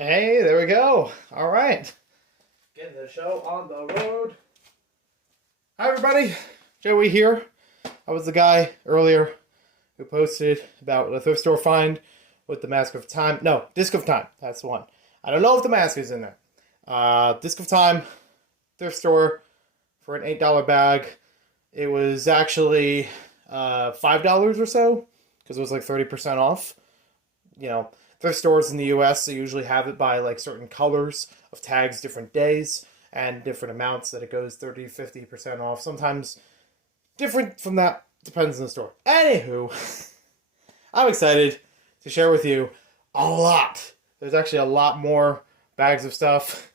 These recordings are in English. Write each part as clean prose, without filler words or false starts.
Hey, there we go. All right. Getting the show on the road. Hi, everybody. Joey here. I was the guy earlier who posted about a thrift store find with the Mask of Time. No, Disc of Time. That's the one. I don't know if the mask is in there. Disc of Time, thrift store for an $8 bag. It was actually $5 or so because it was like 30% off. You know, thrift stores in the US, they usually have it by like certain colors of tags, different days, and different amounts that it goes 30, 50% off. Sometimes different from that, depends on the store. Anywho, I'm excited to share with you a lot. There's actually a lot more bags of stuff.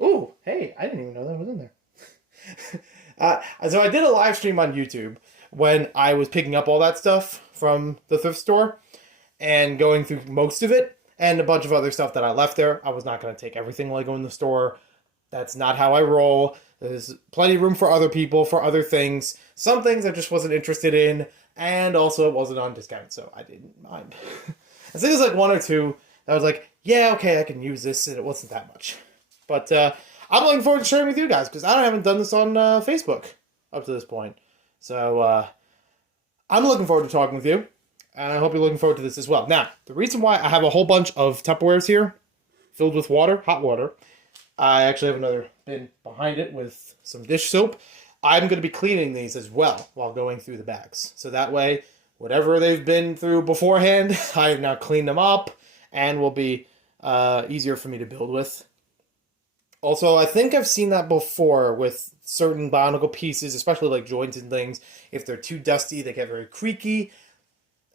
Ooh, hey, I didn't even know that was in there. So I did a live stream on YouTube when I was picking up all that stuff from the thrift store and going through most of it and a bunch of other stuff that I left there. I was not going to take everything Lego in the store. That's not how I roll. There's plenty of room for other people, for other things. Some things I just wasn't interested in, and also it wasn't on discount, so I didn't mind. I think it was like one or two that I was like, yeah, okay, I can use this, and it wasn't that much. But I'm looking forward to sharing with you guys, because I haven't done this on Facebook up to this point. So I'm looking forward to talking with you, and I hope you're looking forward to this as well. Now, the reason why I have a whole bunch of Tupperwares here, filled with water, hot water, I actually have another bin behind it with some dish soap. I'm going to be cleaning these as well while going through the bags. So that way, whatever they've been through beforehand, I have now cleaned them up and will be easier for me to build with. Also, I think I've seen that before with certain Bionicle pieces, especially like joints and things. If they're too dusty, they get very creaky.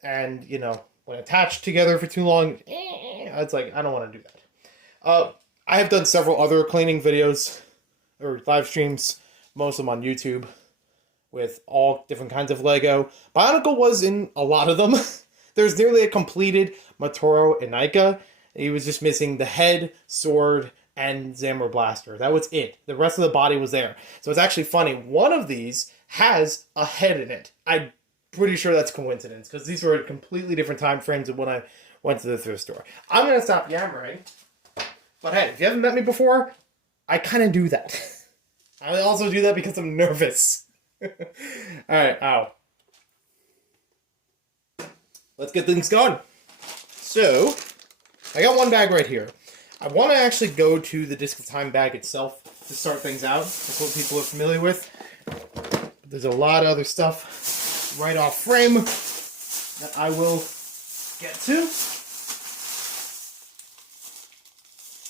And, you know, when attached together for too long, it's like, I don't want to do that. I have done several other cleaning videos or live streams, most of them on YouTube, with all different kinds of Lego. Bionicle was in a lot of them. There's nearly a completed Motoro Inika. He was just missing the head, sword, and Zamor Blaster. That was it. The rest of the body was there. So it's actually funny. One of these has a head in it. I'm pretty sure that's coincidence, because these were at completely different time frames of when I went to the thrift store. I'm going to stop yammering. But hey, if you haven't met me before, I kind of do that. I also do that because I'm nervous. Alright, ow. Let's get things going. So, I got one bag right here. I want to actually go to the Disc of Time bag itself to start things out. That's what people are familiar with. There's a lot of other stuff right off frame that I will get to.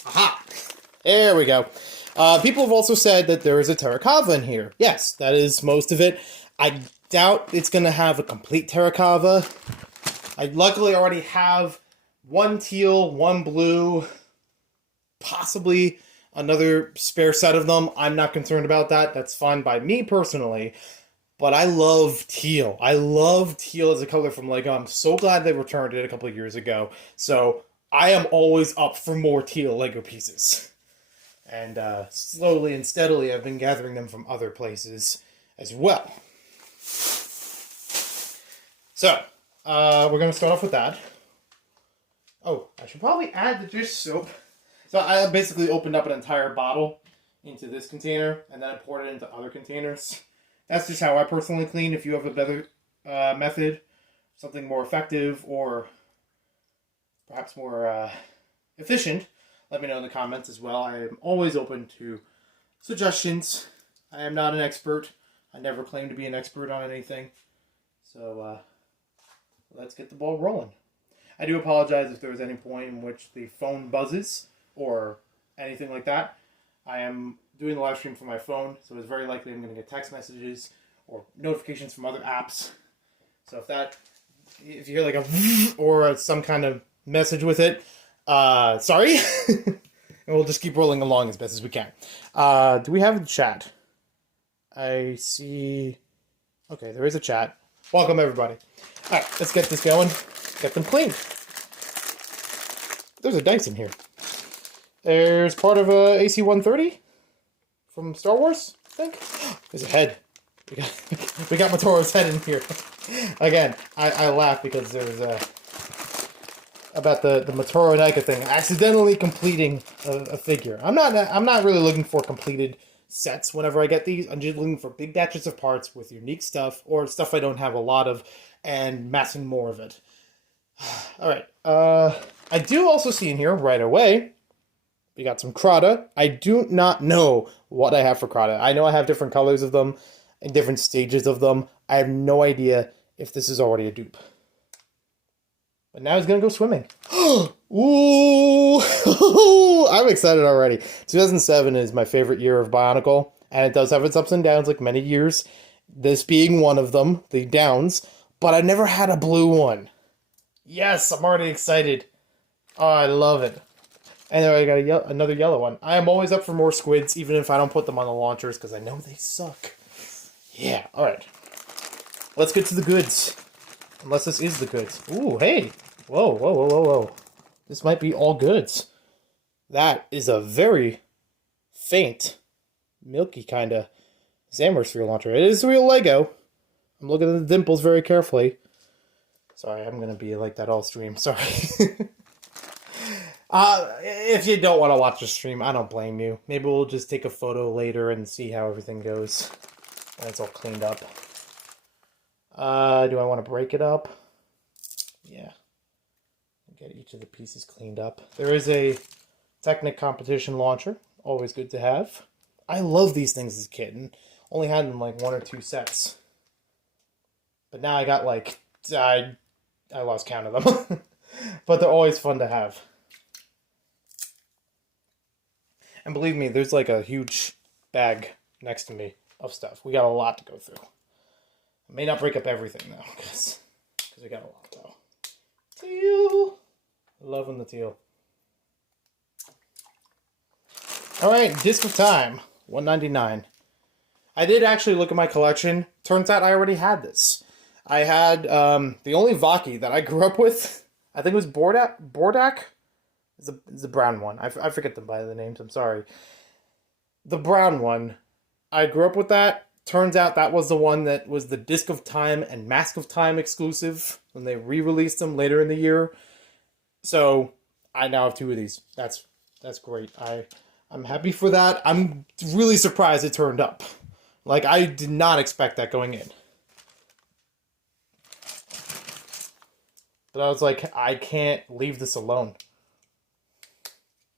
Aha! There we go. People have also said that there is a Terrakava in here. Yes, that is most of it. I doubt it's going to have a complete Terrakava. I luckily already have one teal, one blue, possibly another spare set of them. I'm not concerned about that. That's fine by me personally. But I love teal. I love teal as a color from Lego. I'm so glad they returned it a couple of years ago. So I am always up for more teal Lego pieces. And slowly and steadily, I've been gathering them from other places as well. So, we're going to start off with that. Oh, I should probably add the dish soap. So I basically opened up an entire bottle into this container, and then I poured it into other containers. That's just how I personally clean. If you have a better method, something more effective, or perhaps more efficient, let me know in the comments as well. I am always open to suggestions. I am not an expert. I never claim to be an expert on anything. So, let's get the ball rolling. I do apologize if there was any point in which the phone buzzes or anything like that. I am doing the live stream from my phone, so it's very likely I'm going to get text messages or notifications from other apps. So if you hear like a or some kind of message with it, sorry. And we'll just keep rolling along as best as we can. Do we have a chat? I see. Okay, there is a chat. Welcome, everybody. Alright, let's get this going. Get them cleaned. There's a dice in here. There's part of a AC-130 from Star Wars, I think. There's a head. We got, Motoro's head in here. Again, I laugh because there's about the Motoro Nika thing. Accidentally completing a figure. I'm not really looking for completed sets whenever I get these. I'm just looking for big batches of parts with unique stuff or stuff I don't have a lot of and massing more of it. Alright. I do also see in here right away, we got some Crata. I do not know what I have for Crata. I know I have different colors of them and different stages of them. I have no idea if this is already a dupe. But now he's going to go swimming. Ooh! I'm excited already. 2007 is my favorite year of Bionicle, and it does have its ups and downs like many years. This being one of them, the downs, but I never had a blue one. Yes, I'm already excited. Oh, I love it. And then I got another yellow one. I am always up for more squids, even if I don't put them on the launchers, because I know they suck. Yeah, alright. Let's get to the goods. Unless this is the goods. Ooh, hey. Whoa, whoa, whoa, whoa, whoa. This might be all goods. That is a very faint, milky kind of Zammersphere launcher. It is real Lego. I'm looking at the dimples very carefully. Sorry, I'm going to be like that all stream. Sorry. If you don't want to watch the stream, I don't blame you. Maybe we'll just take a photo later and see how everything goes when it's all cleaned up. Do I want to break it up? Yeah. Get each of the pieces cleaned up. There is a Technic competition launcher. Always good to have. I love these things as a kid, and only had them like 1 or 2 sets. But now I got like... I lost count of them. But they're always fun to have. And believe me, there's like a huge bag next to me of stuff. We got a lot to go through. I may not break up everything though, because we got a lot though. Teal! Loving the teal. Alright, Disc of Time. $1.99. I did actually look at my collection. Turns out I already had this. I had the only Vaki that I grew up with. I think it was Bordak? It's the brown one. I forget them by the names. I'm sorry. The brown one. I grew up with that. Turns out that was the one that was the Disc of Time and Mask of Time exclusive when they re-released them later in the year. So I now have 2 of these. That's great. I'm happy for that. I'm really surprised it turned up. Like, I did not expect that going in. But I was like, I can't leave this alone.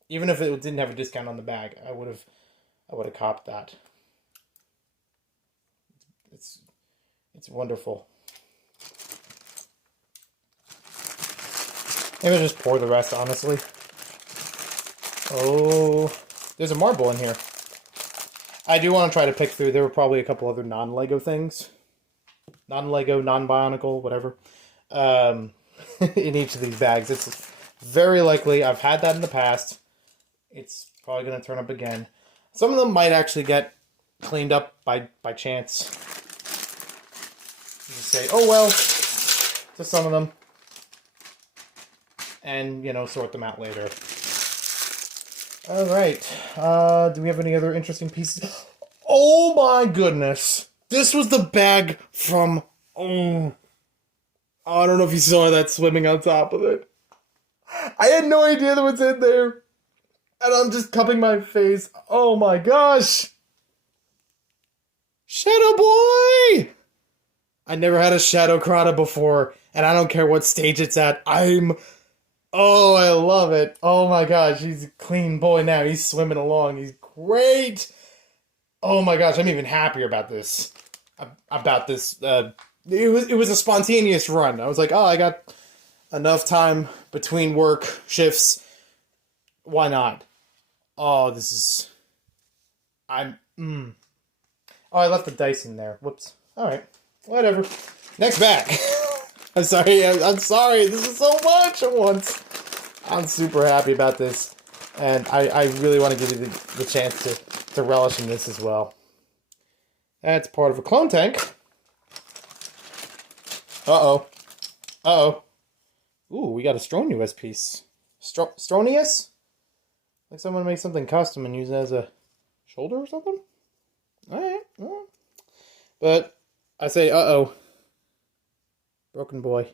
Even if it didn't have a discount on the bag, I would have copped that. It's wonderful. Maybe I'll just pour the rest, honestly. Oh, there's a marble in here. I do want to try to pick through. There were probably a couple other non-Lego things. Non-Lego, non-Bionicle, whatever. In each of these bags. It's very likely. I've had that in the past. It's probably going to turn up again. Some of them might actually get cleaned up by chance. You just say, oh well, to some of them. And, you know, sort them out later. Alright. Do we have any other interesting pieces? Oh my goodness. This was the bag from... Oh, I don't know if you saw that swimming on top of it. I had no idea that was in there. And I'm just cupping my face. Oh my gosh. Shadow Boy! I never had a Shadow Crata before. And I don't care what stage it's at. Oh, I love it. Oh my gosh. He's a clean boy now. He's swimming along. He's great. Oh my gosh. I'm even happier about this. It was a spontaneous run. I was like, oh, I got enough time between work shifts. Why not? Oh, this is... Oh, I left the dice in there. Whoops. Alright. Whatever. Next bag. I'm sorry. I'm sorry. This is so much at once. I'm super happy about this. And I really want to give you the chance to relish in this as well. That's part of a clone tank. Uh-oh. Uh-oh. Ooh, we got a Stronius piece. Stronius? Like someone makes something custom and use it as a shoulder or something? Alright. But I say, uh-oh. Broken boy.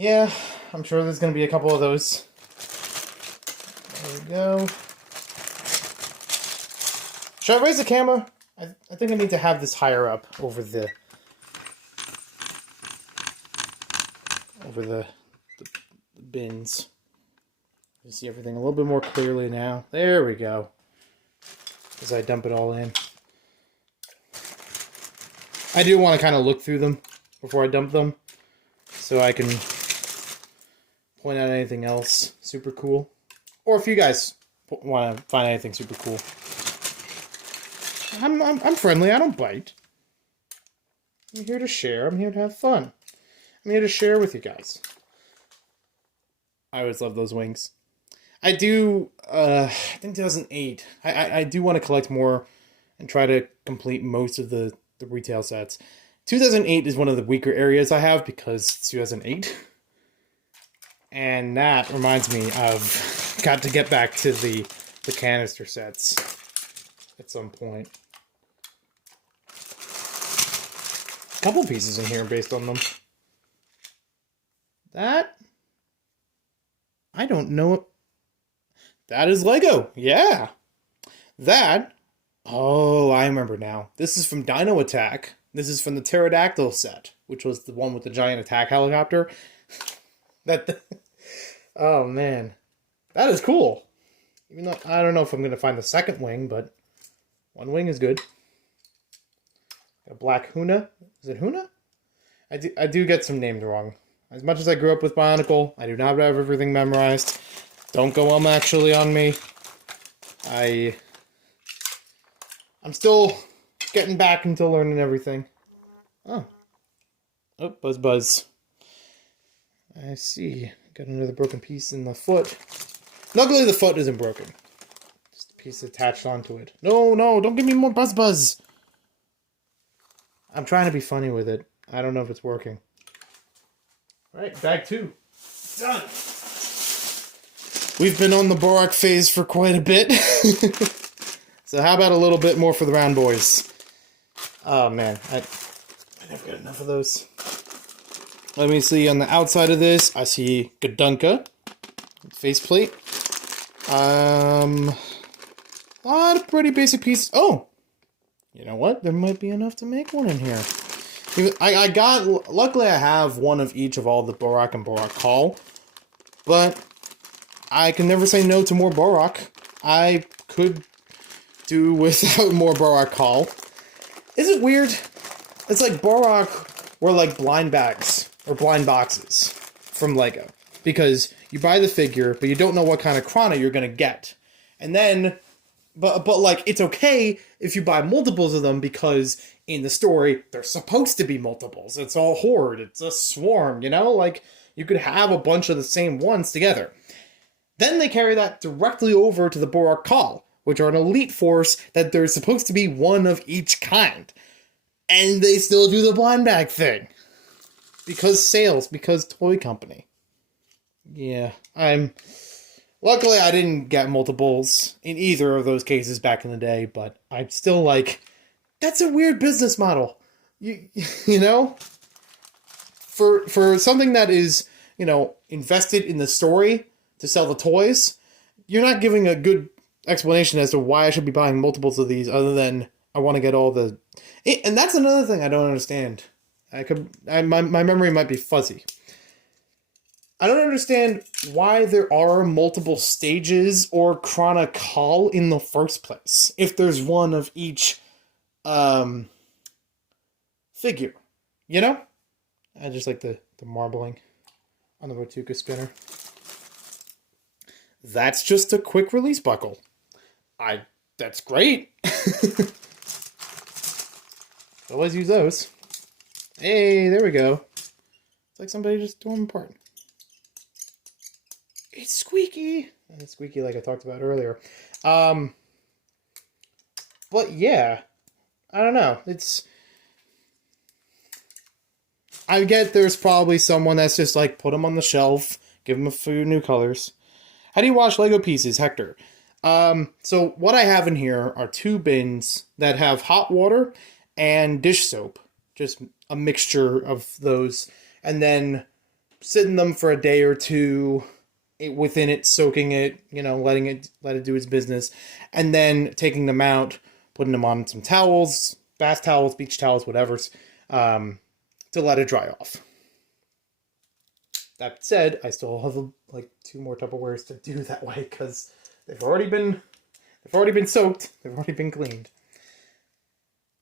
Yeah, I'm sure there's going to be a couple of those. There we go. Should I raise the camera? I think I need to have this higher up over the bins. You see everything a little bit more clearly now. There we go. As I dump it all in. I do want to kind of look through them before I dump them, so I can point out anything else super cool. Or if you guys want to find anything super cool. I'm friendly, I don't bite. I'm here to share, I'm here to have fun. I'm here to share with you guys. I always love those wings. I do, I think 2008. I do want to collect more and try to complete most of the retail sets. 2008 is one of the weaker areas I have because it's 2008. And that reminds me of, got to get back to the canister sets at some point. A couple pieces in here based on them. That, I don't know. That is Lego. Yeah. That, oh, I remember now. This is from Dino Attack. This is from the Pterodactyl set, which was the one with the giant attack helicopter. Oh man, that is cool. Even though I don't know if I'm gonna find the second wing, but one wing is good. A black Huna. Is it Huna? I do get some names wrong. As much as I grew up with Bionicle, I do not have everything memorized. Don't go actually on me. I'm still getting back into learning everything. Oh, buzz. I see. Got another broken piece in the foot. Luckily, the foot isn't broken. Just a piece attached onto it. No, don't give me more buzz. I'm trying to be funny with it. I don't know if it's working. Alright, bag 2. Done. We've been on the Borak phase for quite a bit. So how about a little bit more for the round boys? Oh man, I never get enough of those. Let me see on the outside of this. I see Gadunka. Faceplate. A lot of pretty basic pieces. Oh! You know what? There might be enough to make one in here. Luckily I have one of each of all the Borak and Borak Call. But I can never say no to more Borak. I could do without more Borak Call. Is it weird? It's like Borak were like blind bags or blind boxes from Lego. Because you buy the figure, but you don't know what kind of Chrono you're going to get. And then, but like, it's okay if you buy multiples of them because in the story, there's supposed to be multiples. It's a horde. It's a swarm, you know? Like, you could have a bunch of the same ones together. Then they carry that directly over to the Borak Call, which are an elite force that there's supposed to be one of each kind. And they still do the blind bag thing. Because sales, because toy company. Yeah, luckily I didn't get multiples in either of those cases back in the day, but I'm still like, that's a weird business model. You know? For something that is, you know, invested in the story to sell the toys, you're not giving a good explanation as to why I should be buying multiples of these other than I want to get all the... And that's another thing I don't understand. My memory might be fuzzy. I don't understand why there are multiple stages or Chrono Call in the first place, if there's one of each figure, you know? I just like the marbling on the Rotuka spinner. That's just a quick release buckle. That's great. Always use those. Hey, there we go. It's like somebody just tore them apart. It's squeaky. It's squeaky like I talked about earlier. But yeah, I don't know. I get there's probably someone that's just like, put them on the shelf, give them a few new colors. How do you wash Lego pieces, Hector? So what I have in here are 2 bins that have hot water and dish soap. Just a mixture of those. And then sitting them for a day or two, within it, soaking it, let it do its business, and then taking them out, putting them on some towels, bath towels, beach towels, whatever's, to let it dry off. That said, I still have like 2 more Tupperwares to do that way because they've already been soaked, they've already been cleaned.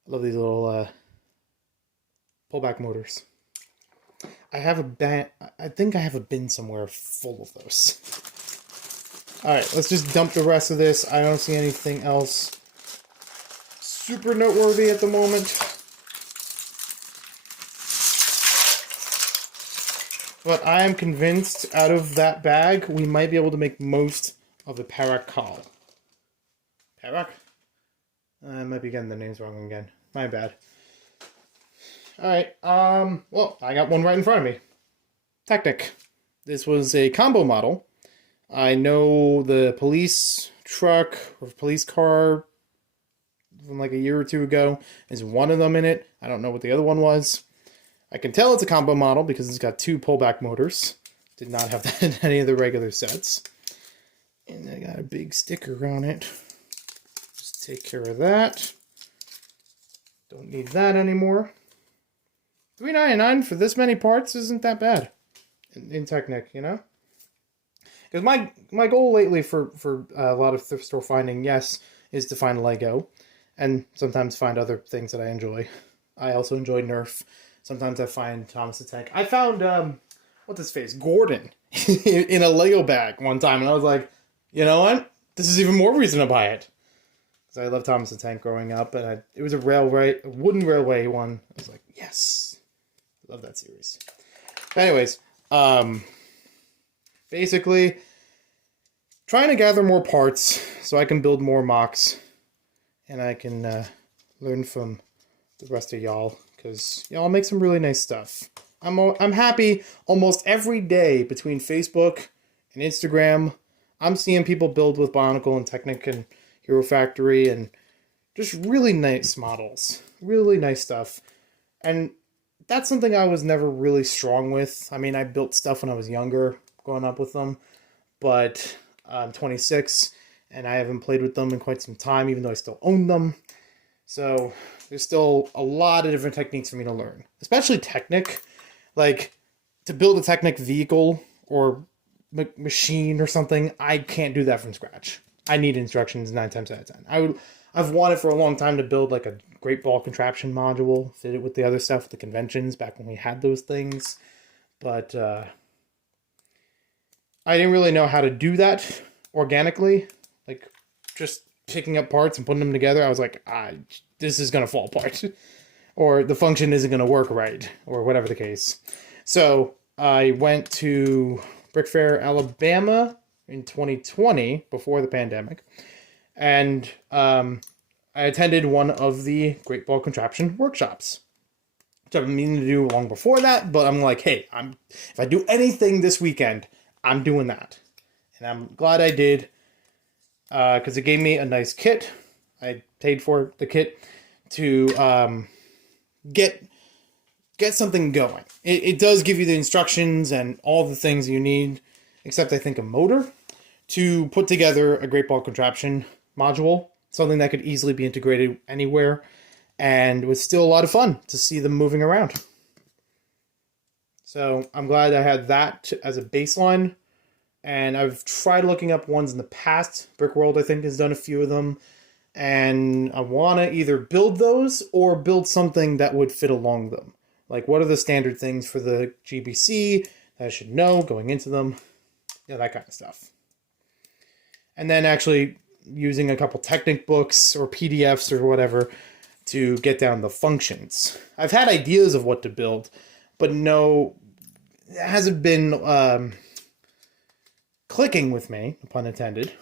I love these little pullback motors. I think I have a bin somewhere full of those. Alright, let's just dump the rest of this. I don't see anything else super noteworthy at the moment. But I am convinced out of that bag, we might be able to make most of the Paracal. Parak? I might be getting the names wrong again. My bad. Alright, well, I got one right in front of me. Technic. This was a combo model. I know the police truck or police car from like a year or 2 ago is one of them in it. I don't know what the other one was. I can tell it's a combo model because it's got 2 pullback motors. Did not have that in any of the regular sets. And I got a big sticker on it. Just take care of that. Don't need that anymore. $3.99 for this many parts isn't that bad in Technic, Because my goal lately for a lot of thrift store finding, yes, is to find Lego. And sometimes find other things that I enjoy. I also enjoy Nerf. Sometimes I find Thomas the Tank. I found, what's his face? Gordon in a Lego bag one time. And I was like, you know what? This is even more reason to buy it. Because I loved Thomas the Tank growing up. And it was a wooden railway one. I was like, yes. Love that series. But anyways, basically, trying to gather more parts so I can build more mocks. And I can learn from the rest of y'all. Because y'all make some really nice stuff. I'm happy almost every day between Facebook and Instagram. I'm seeing people build with Bionicle and Technic and Hero Factory and just really nice models. Really nice stuff. And that's something I was never really strong with. I mean, I built stuff when I was younger, growing up with them. But I'm 26 and I haven't played with them in quite some time, even though I still own them. So there's still a lot of different techniques for me to learn, especially Technic. Like, to build a Technic vehicle or machine or something, I can't do that from scratch. I need instructions 9 times out of 10. I've wanted for a long time to build like a Great Ball contraption module, fit it with the other stuff, the conventions, back when we had those things. But I didn't really know how to do that organically. Like, just picking up parts and putting them together, I was like, this is going to fall apart. Or the function isn't going to work right, or whatever the case. So I went to Brick Fair, Alabama in 2020, before the pandemic. And I attended one of the Great Ball Contraption workshops. Which I've been meaning to do long before that, but I'm like, hey, if I do anything this weekend, I'm doing that. And I'm glad I did. Because it gave me a nice kit. I paid for the kit to get something going. It does give you the instructions and all the things you need, except I think a motor, to put together a Great Ball Contraption module. Something that could easily be integrated anywhere. And it was still a lot of fun to see them moving around. So I'm glad I had that as a baseline. And I've tried looking up ones in the past. Brick World, I think, has done a few of them. And I want to either build those or build something that would fit along them. Like, what are the standard things for the GBC that I should know going into them? Yeah, that kind of stuff. And then actually using a couple Technic books or PDFs or whatever to get down the functions. I've had ideas of what to build, but no, it hasn't been clicking with me, pun intended,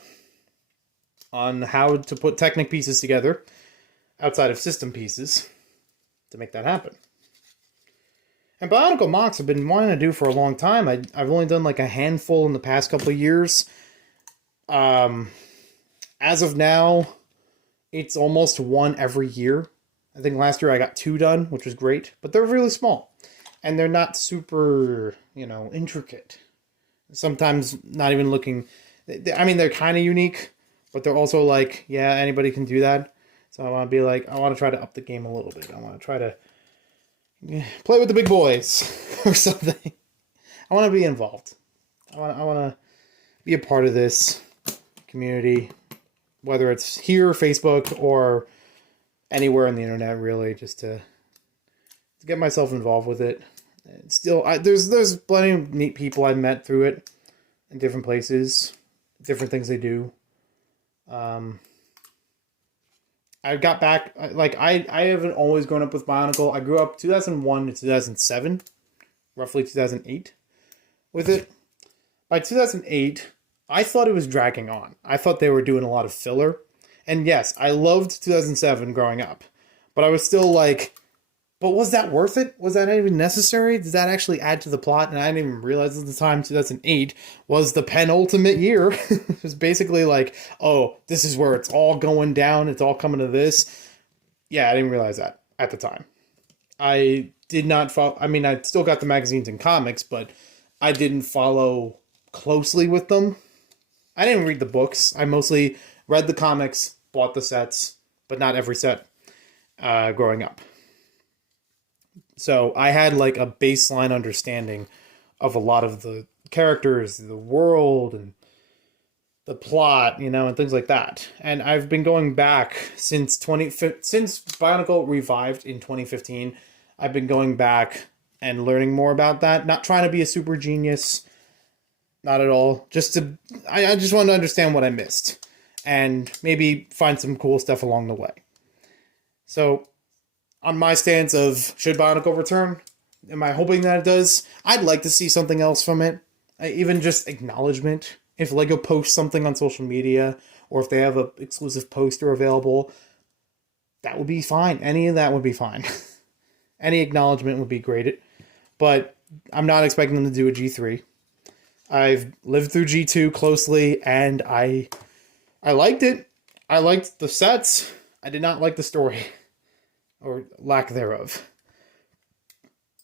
on how to put Technic pieces together outside of system pieces to make that happen. And Bionicle mocks I've been wanting to do for a long time. I've only done like a handful in the past couple of years. As of now, it's almost one every year. I think last year I got 2 done, which was great, but they're really small. and they're not super, intricate. Sometimes not even looking. I mean, they're kind of unique, but they're also like, yeah, anybody can do that. So I want to be like, I want to try to up the game a little bit. I want to try to play with the big boys or something. I want to be involved. I want to be a part of this community, whether it's here, Facebook, or anywhere on the internet, really, just to get myself involved with it. And still, there's plenty of neat people I've met through it in different places, different things they do. I got back, like, I haven't always grown up with Bionicle. I grew up 2001 to 2007, roughly 2008 with it. By 2008, I thought it was dragging on. I thought they were doing a lot of filler. And yes, I loved 2007 growing up. But I was still like, but was that worth it? Was that even necessary? Did that actually add to the plot? And I didn't even realize at the time 2008 was the penultimate year. It was basically like, oh, this is where it's all going down. It's all coming to this. Yeah, I didn't realize that at the time. I did not follow. I mean, I still got the magazines and comics, but I didn't follow closely with them. I didn't read the books. I mostly read the comics, bought the sets, but not every set growing up. So I had like a baseline understanding of a lot of the characters, the world, and the plot, and things like that. And I've been going back since Bionicle revived in 2015. I've been going back and learning more about that. Not trying to be a super genius, not at all. I just wanted to understand what I missed and maybe find some cool stuff along the way. So, on my stance of should Bionicle return, am I hoping that it does? I'd like to see something else from it. Even just acknowledgement. If LEGO posts something on social media, or if they have an exclusive poster available, that would be fine. Any of that would be fine. Any acknowledgement would be great. But I'm not expecting them to do a G3. I've lived through G2 closely, and I liked it. I liked the sets. I did not like the story. Or lack thereof.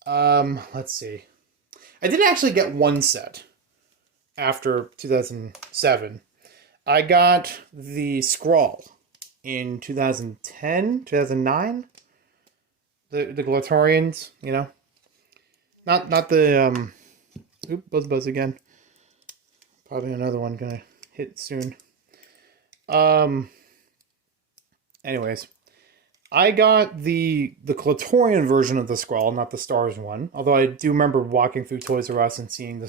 Let's see. I did actually get one set after 2007. I got the Scrawl in 2010, 2009. The Glotorians, Not the, Buzz again. Probably another one gonna hit soon. Anyways. I got the Glotorian version of the Scrawl, not the Stars one. Although I do remember walking through Toys R Us and seeing the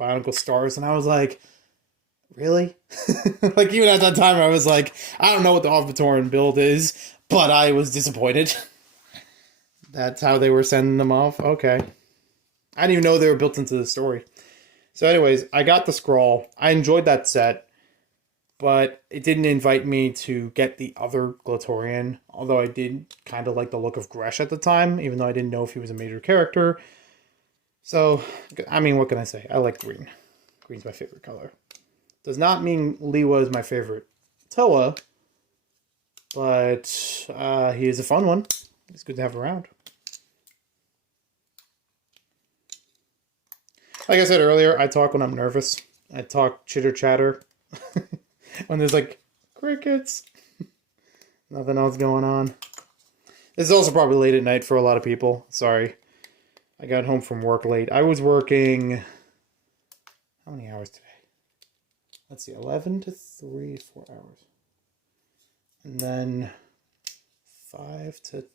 Bionicle Stars, and I was like, really? Like, even at that time, I was like, I don't know what the Glotorian build is, but I was disappointed. That's how they were sending them off? Okay. I didn't even know they were built into the story. So anyways, I got the Scrawl. I enjoyed that set. But it didn't invite me to get the other Glotorian, although I did kind of like the look of Gresh at the time, even though I didn't know if he was a major character. So, I mean, what can I say? I like green. Green's my favorite color. Does not mean Liwa is my favorite Toa, but he is a fun one. It's good to have around. Like I said earlier, I talk when I'm nervous. I talk chitter-chatter. When there's like crickets. Nothing else going on. This is also probably late at night for a lot of people. Sorry. I got home from work late. I was working... How many hours today? Let's see. 11 to 3, 4 hours. And then 5 to 10.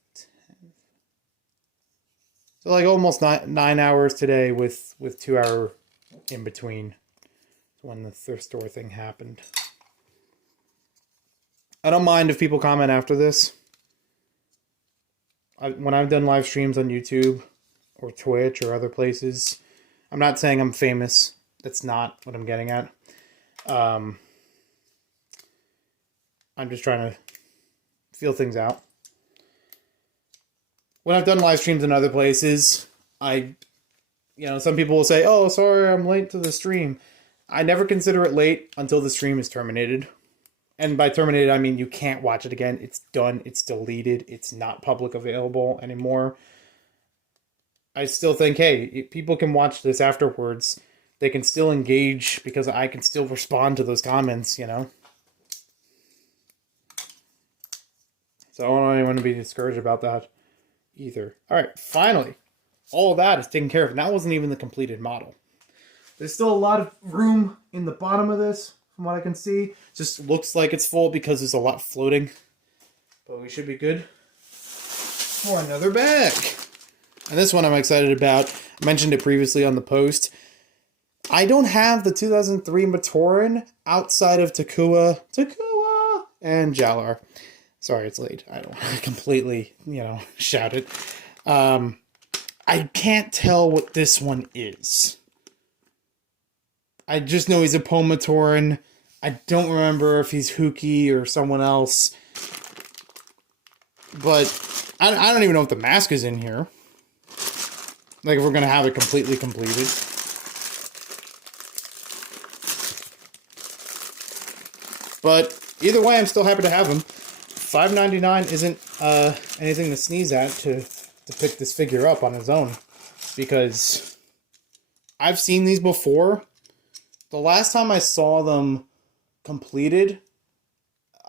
So like almost 9 hours today with 2 hour in between when the thrift store thing happened. I don't mind if people comment after this. When I've done live streams on YouTube or Twitch or other places, I'm not saying I'm famous. That's not what I'm getting at. I'm just trying to feel things out. When I've done live streams in other places, some people will say, oh, sorry, I'm late to the stream. I never consider it late until the stream is terminated. And by terminated, I mean you can't watch it again. It's done. It's deleted. It's not public available anymore. I still think, hey, if people can watch this afterwards. They can still engage because I can still respond to those comments, you know? So I don't want anyone to be discouraged about that either. Alright, finally. All of that is taken care of. And that wasn't even the completed model. There's still a lot of room in the bottom of this, from what I can see. It just looks like it's full because there's a lot floating. But we should be good for another bag. And this one I'm excited about. I mentioned it previously on the post. I don't have the 2003 Matoran outside of Takua, and Jalar. Sorry, it's late. I don't want to completely, shout it. I can't tell what this one is. I just know he's a Pomatoran. I don't remember if he's Huki or someone else. But I don't even know if the mask is in here. Like, if we're going to have it completely completed. But either way, I'm still happy to have him. $5.99 isn't anything to sneeze at to pick this figure up on his own. Because I've seen these before. The last time I saw them completed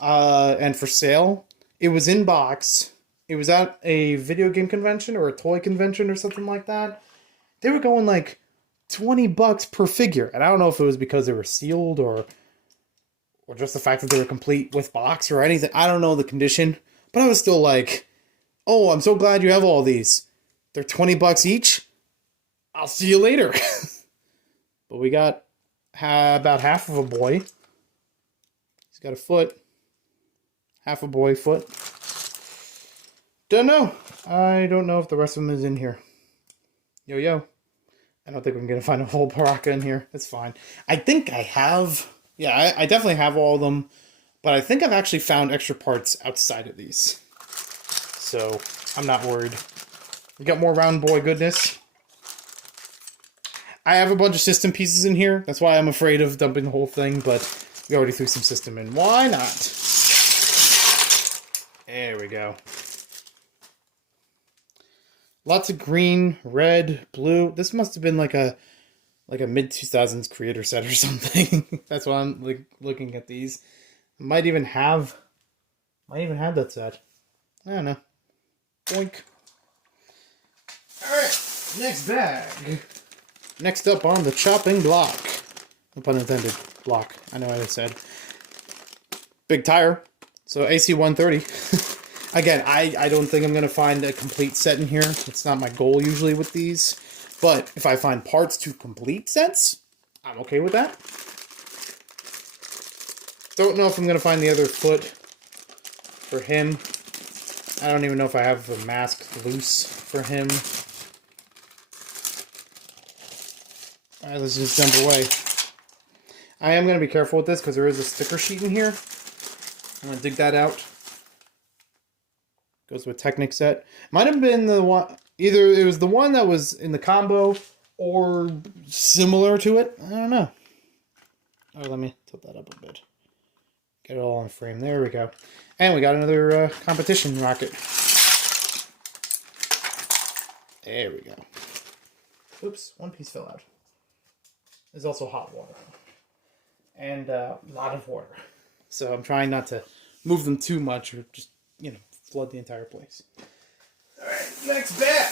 and for sale, it was in box. It was at a video game convention or a toy convention or something like that. They were going like $20 per figure. And I don't know if it was because they were sealed or just the fact that they were complete with box or anything. I don't know the condition. But I was still like, oh, I'm so glad you have all these. They're $20 each. I'll see you later. But we got about half of a boy. He's got a foot. Half a boy foot. Don't know. I don't know if the rest of them is in here. Yo. I don't think we're going to find a whole Baraka in here. That's fine. I think I have... Yeah, I definitely have all of them, but I think I've actually found extra parts outside of these. So, I'm not worried. We got more round boy goodness. I have a bunch of system pieces in here. That's why I'm afraid of dumping the whole thing, but we already threw some system in. Why not? There we go. Lots of green, red, blue. This must have been like a mid-2000s creator set or something. That's why I'm looking at these. Might even have that set. I don't know. Boink. Alright, next bag. Next up on the chopping block. No pun intended. Block. I know what I said. Big tire. So AC 130. Again, I don't think I'm going to find a complete set in here. It's not my goal usually with these. But if I find parts to complete sets, I'm okay with that. Don't know if I'm going to find the other foot for him. I don't even know if I have the mask loose for him. Alright, let's just jump away. I am going to be careful with this because there is a sticker sheet in here. I'm going to dig that out. Goes with Technic set. Might have been the one... Either it was the one that was in the combo or similar to it. I don't know. Oh, let me tilt that up a bit. Get it all in frame. There we go. And we got another competition rocket. There we go. Oops, one piece fell out. There's also hot water. And a lot of water. So I'm trying not to move them too much or just, flood the entire place. Alright, next bag.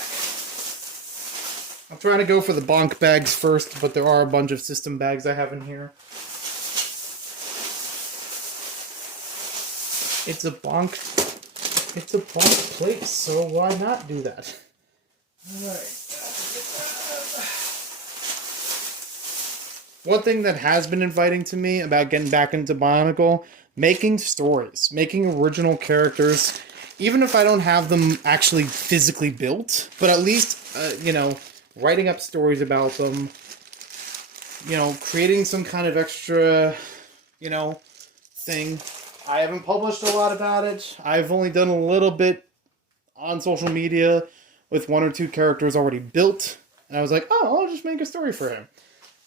I'm trying to go for the bonk bags first, but there are a bunch of system bags I have in here. It's a bonk place, so why not do that? Alright. One thing that has been inviting to me about getting back into Bionicle, making stories, making original characters. Even if I don't have them actually physically built, but at least, writing up stories about them, creating some kind of extra, thing. I haven't published a lot about it. I've only done a little bit on social media with one or two characters already built. And I was like, oh, I'll just make a story for him.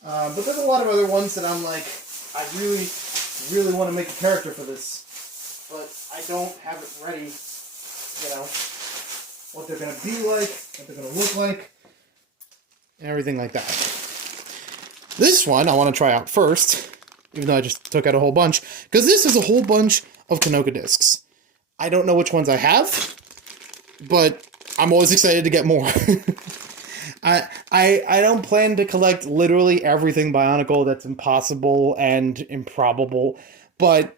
But there's a lot of other ones that I'm like, I really, really want to make a character for this. But I don't have it ready. What they're going to be like, what they're going to look like. and everything like that. This one I want to try out first, even though I just took out a whole bunch, because this is a whole bunch of Kanoka discs. I don't know which ones I have, but I'm always excited to get more. I don't plan to collect literally everything Bionicle. That's impossible and improbable, but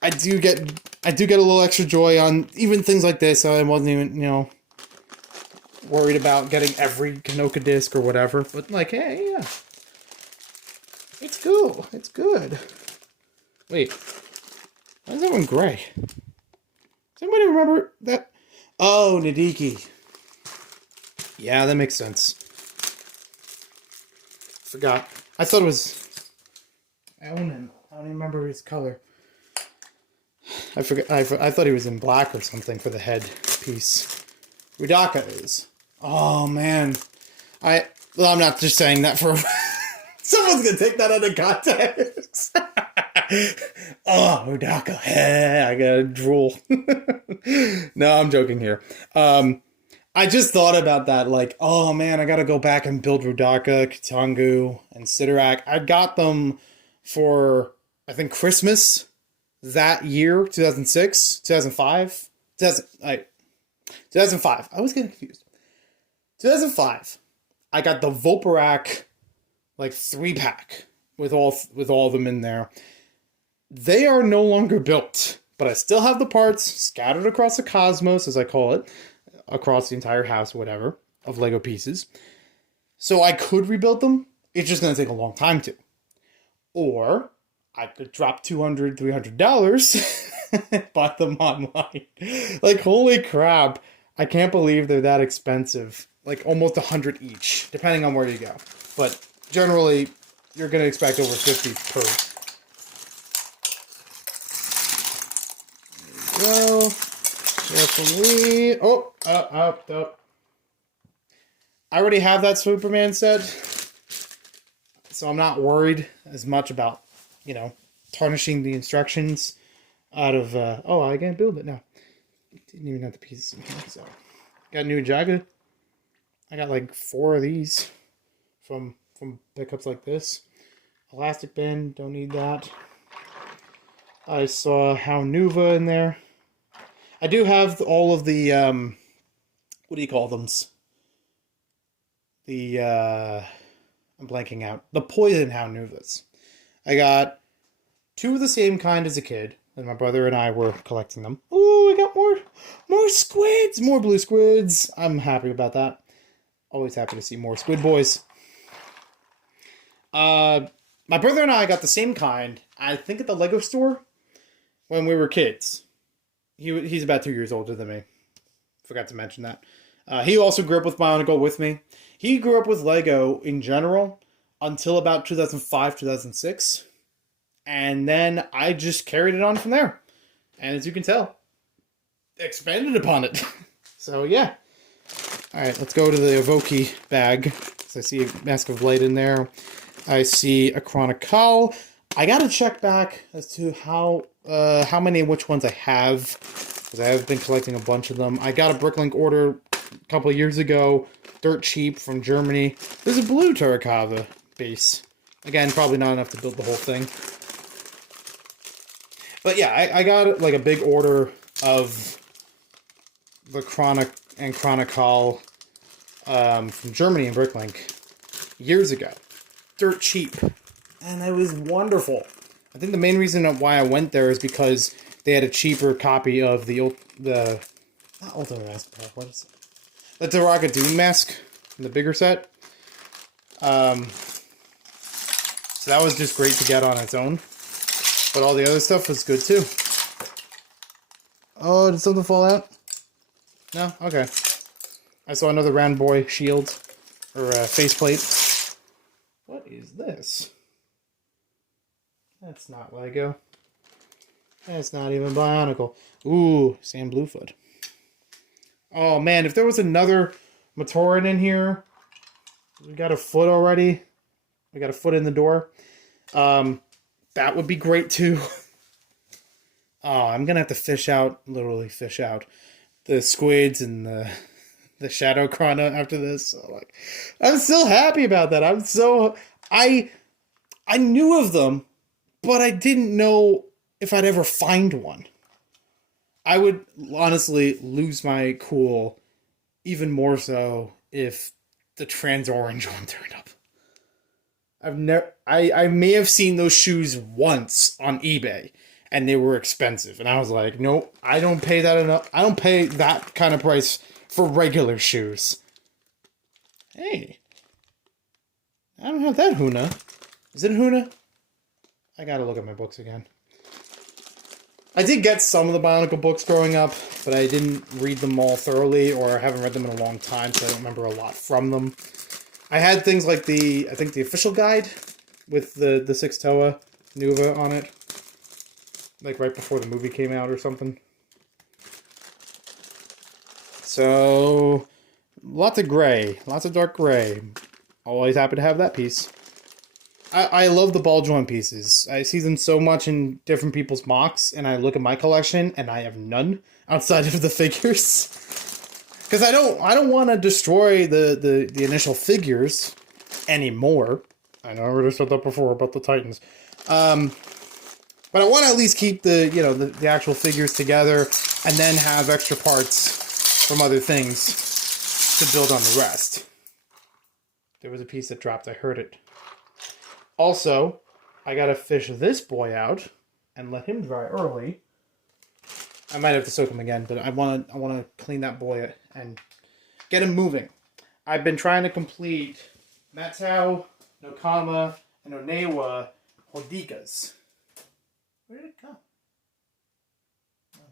I do get a little extra joy on even things like this. I wasn't even, worried about getting every Kanoka disc or whatever. But like, hey, yeah. It's cool. It's good. Wait. Why is that one gray? Does anybody remember that? Oh, Nadiki. Yeah, that makes sense. Forgot. I thought it was Onan. I don't even remember his color. I forgot. I thought he was in black or something for the head piece. Rudaka is. Oh man. I'm not just saying that for. Someone's gonna take that out of context. Oh, Rudaka. I gotta drool. No, I'm joking here. I just thought about that, like, oh man, I gotta go back and build Rudaka, Kitangu, and Sidorak. I got them for, I think, Christmas that year, 2006, 2005, 2005. I was getting confused. 2005. I got the Volparak, like, 3-pack with all of them in there. They are no longer built, but I still have the parts scattered across the cosmos, as I call it, across the entire house, whatever, of Lego pieces. So I could rebuild them. It's just going to take a long time to. Or I could drop $200, $300 and buy them online. Like, holy crap. I can't believe they're that expensive. Like, almost $100 each, depending on where you go. But generally, you're going to expect over $50 per. There you go. Carefully. Oh, up. I already have that Superman set, so I'm not worried as much about, tarnishing the instructions out of, I can't build it now. Didn't even have the pieces in here, so. Got Ninjago. I got like 4 of these from pickups like this. Elastic band, don't need that. I saw Nuva in there. I do have all of the, what do you call them? I'm blanking out. The Poison Nuvas. I got 2 of the same kind as a kid, and my brother and I were collecting them. Ooh, I got more squids! More blue squids. I'm happy about that. Always happy to see more squid boys. My brother and I got the same kind, I think at the Lego store, when we were kids. He's about 2 years older than me. Forgot to mention that. He also grew up with Bionicle with me. He grew up with Lego in general until about 2005, 2006. And then I just carried it on from there. And as you can tell, expanded upon it. So yeah. Alright, let's go to the Evoke bag. So I see a Mask of Light in there. I see a Chronicle. I gotta check back as to how many and which ones I have, because I have been collecting a bunch of them. I got a Bricklink order a couple of years ago, dirt cheap from Germany. There's a blue Taraguduma base. Again, probably not enough to build the whole thing. But yeah, I got like a big order of the Chronicle from Germany and Bricklink years ago. Dirt cheap. And it was wonderful. I think the main reason why I went there is because they had a cheaper copy of not Ultimate Mask, what is it? The Taraguduma Mask, the bigger set. So that was just great to get on its own. But all the other stuff was good too. Oh, did something fall out? No? Okay. I saw another Round Boy shield, or faceplate. What is this? That's not Lego. That's not even Bionicle. Ooh, Sam Bluefoot. Oh man, if there was another Matoran in here, we got a foot already. We got a foot in the door. That would be great too. Oh, I'm gonna have to literally fish out the squids and the the Shadow Chrono after this. So, like, I'm still happy about that. I knew of them, but I didn't know if I'd ever find one. I would honestly lose my cool even more so if the trans orange one turned up. I may have seen those shoes once on eBay, and they were expensive, and I was like, nope, I don't pay that enough. I don't pay that kind of price for regular shoes. Hey, I don't have that Huna. Is it a Huna? I gotta look at my books again. I did get some of the Bionicle books growing up, but I didn't read them all thoroughly, or I haven't read them in a long time, so I don't remember a lot from them. I had things like the official guide with the 6 Toa Nuva on it. Like right before the movie came out or something. So, lots of gray. Lots of dark gray. Always happy to have that piece. I love the ball joint pieces. I see them so much in different people's mocks, and I look at my collection, and I have none outside of the figures. Because I don't want to destroy the initial figures anymore. I know I already said that before about the Titans. But I want to at least keep the actual figures together, and then have extra parts from other things to build on the rest. There was a piece that dropped. I heard it. Also, I gotta fish this boy out and let him dry early. I might have to soak him again, but I want to clean that boy and get him moving. I've been trying to complete Matau, Nokama, and Onewa Hodikas. Where did it go? I'm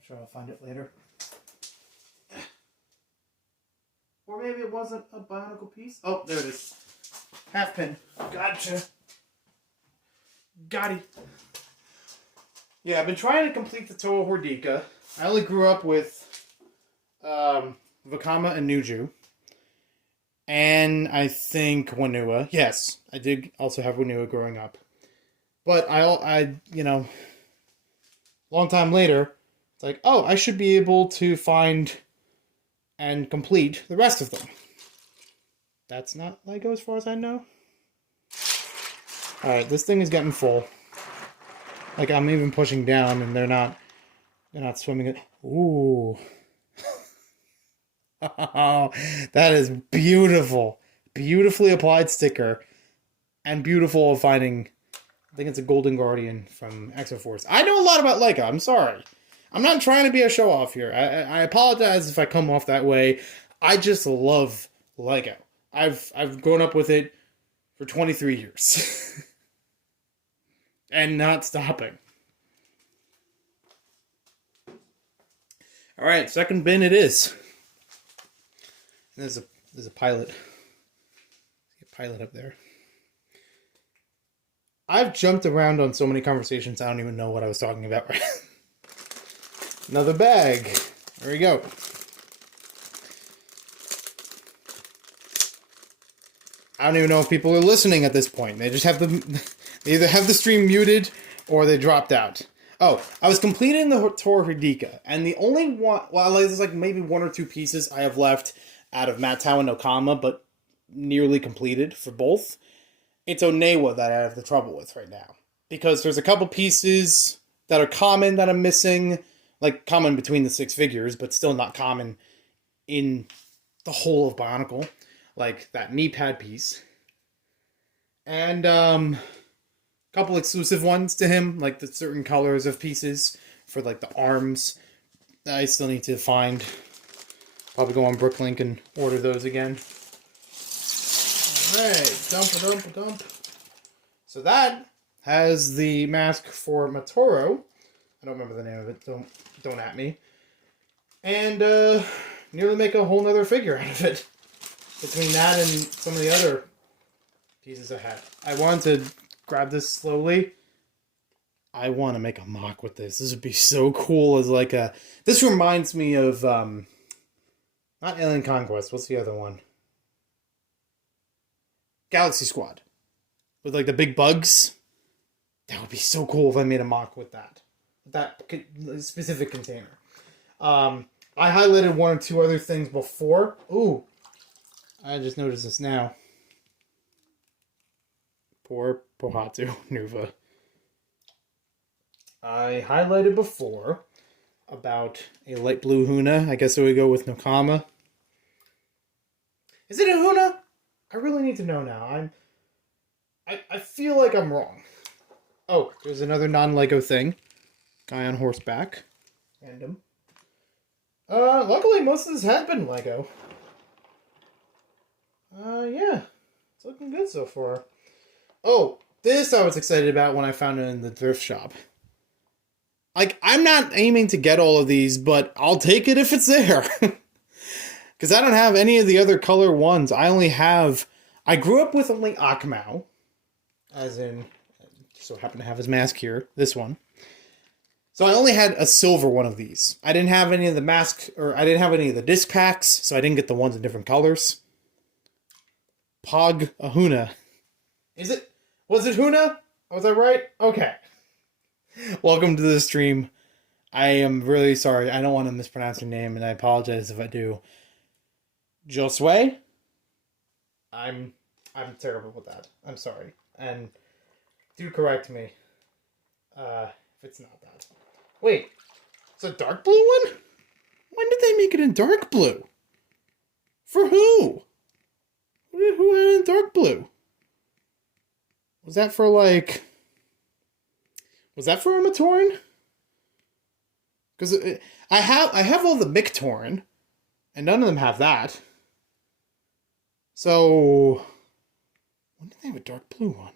sure I'll find it later. Or maybe it wasn't a Bionicle piece. Oh, there it is. Half pin. Gotcha. Got it. Yeah, I've been trying to complete the Toa Hordika. I only grew up with Vakama and Nuju. And I think Wanua. Yes, I did also have Wanua growing up. But I long time later, it's like, oh, I should be able to find and complete the rest of them. That's not Lego as far as I know. Alright, this thing is getting full. Like, I'm even pushing down and they're not swimming it. Ooh. That is beautiful. Beautifully applied sticker. And beautiful of finding, I think it's a Golden Guardian from Exoforce. I know a lot about Lego, I'm sorry. I'm not trying to be a show-off here. I apologize if I come off that way. I just love Lego. I've grown up with it for 23 years. And not stopping. Alright, second bin it is. There's a pilot. A pilot up there. I've jumped around on so many conversations I don't even know what I was talking about. Another bag. There we go. I don't even know if people are listening at this point. They just have they either have the stream muted or they dropped out. Oh, I was completing the Toa Hordika, and the only one, well, there's like maybe one or two pieces I have left out of Matau and Okama, but nearly completed for both. It's Onewa that I have the trouble with right now. Because there's a couple pieces that are common that I'm missing, like common between the 6 figures, but still not common in the whole of Bionicle. Like that knee pad piece. And a couple exclusive ones to him, like the certain colors of pieces for like the arms that I still need to find. Probably go on Brooklink and order those again. Alright, dump. So that has the mask for Matoro. I don't remember the name of it, don't at me. And nearly make a whole nother figure out of it. Between that and some of the other pieces I had. I wanted to grab this slowly. I want to make a mock with this. This would be so cool as like a... This reminds me of... not Alien Conquest. What's the other one? Galaxy Squad. With like the big bugs. That would be so cool if I made a mock with that. With that specific container. I highlighted one or two other things before. Ooh, I just noticed this now. Poor Pohatu Nuva. I highlighted before about a light blue Huna. I guess it would go with Nokama. Is it a Huna? I really need to know now. I feel like I'm wrong. Oh, there's another non-Lego thing. Guy on horseback. Random. Luckily most of this has been Lego. Yeah. It's looking good so far. Oh, this I was excited about when I found it in the thrift shop. Like, I'm not aiming to get all of these, but I'll take it if it's there. Because I don't have any of the other color ones. I grew up with only Akmao. As in, so happen to have his mask here. This one. So I only had a silver one of these. I didn't have any of the mask, or I didn't have any of the disc packs, so I didn't get the ones in different colors. Pog Ahuna. Was it Huna? Was I right? Okay. Welcome to the stream. I am really sorry. I don't want to mispronounce your name, and I apologize if I do. Josue? I'm terrible with that. I'm sorry. And do correct me. If it's not that. Wait. It's a dark blue one? When did they make it in dark blue? For who? Who had it in dark blue? Was that for like... Was that for a Matoran? Because I have all the Mictoran, and none of them have that. So, when did they have a dark blue one?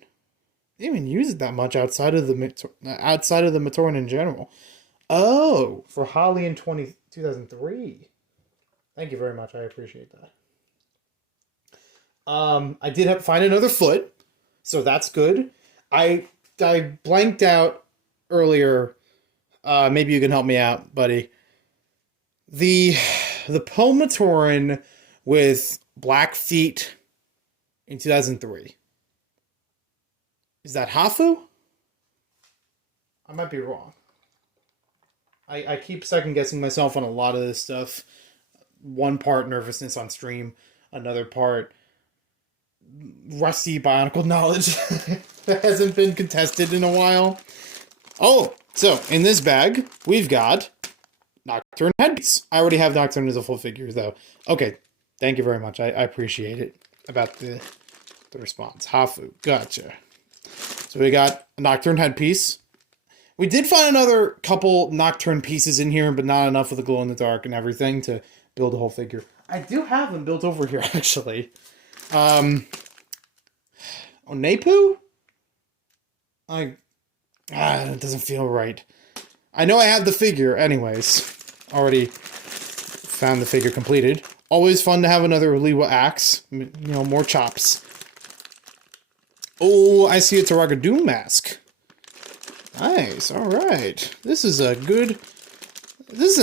They didn't even use it that much outside of the Matoran in general. Oh, for Holly in 2003. Thank you very much. I appreciate that. I did find another foot, so that's good. I blanked out earlier. Maybe you can help me out, buddy. The Pomatoran with black feet in 2003. Is that Hafu? I might be wrong. I keep second guessing myself on a lot of this stuff. One part nervousness on stream, another part rusty bionicle knowledge that hasn't been contested in a while. Oh, so in this bag, we've got Nocturne Heads. I already have Nocturne as a full figure, though. Okay, thank you very much. I appreciate it about the response. Hafu, gotcha. So we got a Nocturne headpiece. We did find another couple Nocturne pieces in here, but not enough of the glow-in-the-dark and everything to build a whole figure. I do have them built over here, actually. Onepu? It doesn't feel right. I know I have the figure, anyways. Already found the figure completed. Always fun to have another Liwa axe. You know, more chops. Oh, I see a Taraguduma Mask. Nice, alright. This is a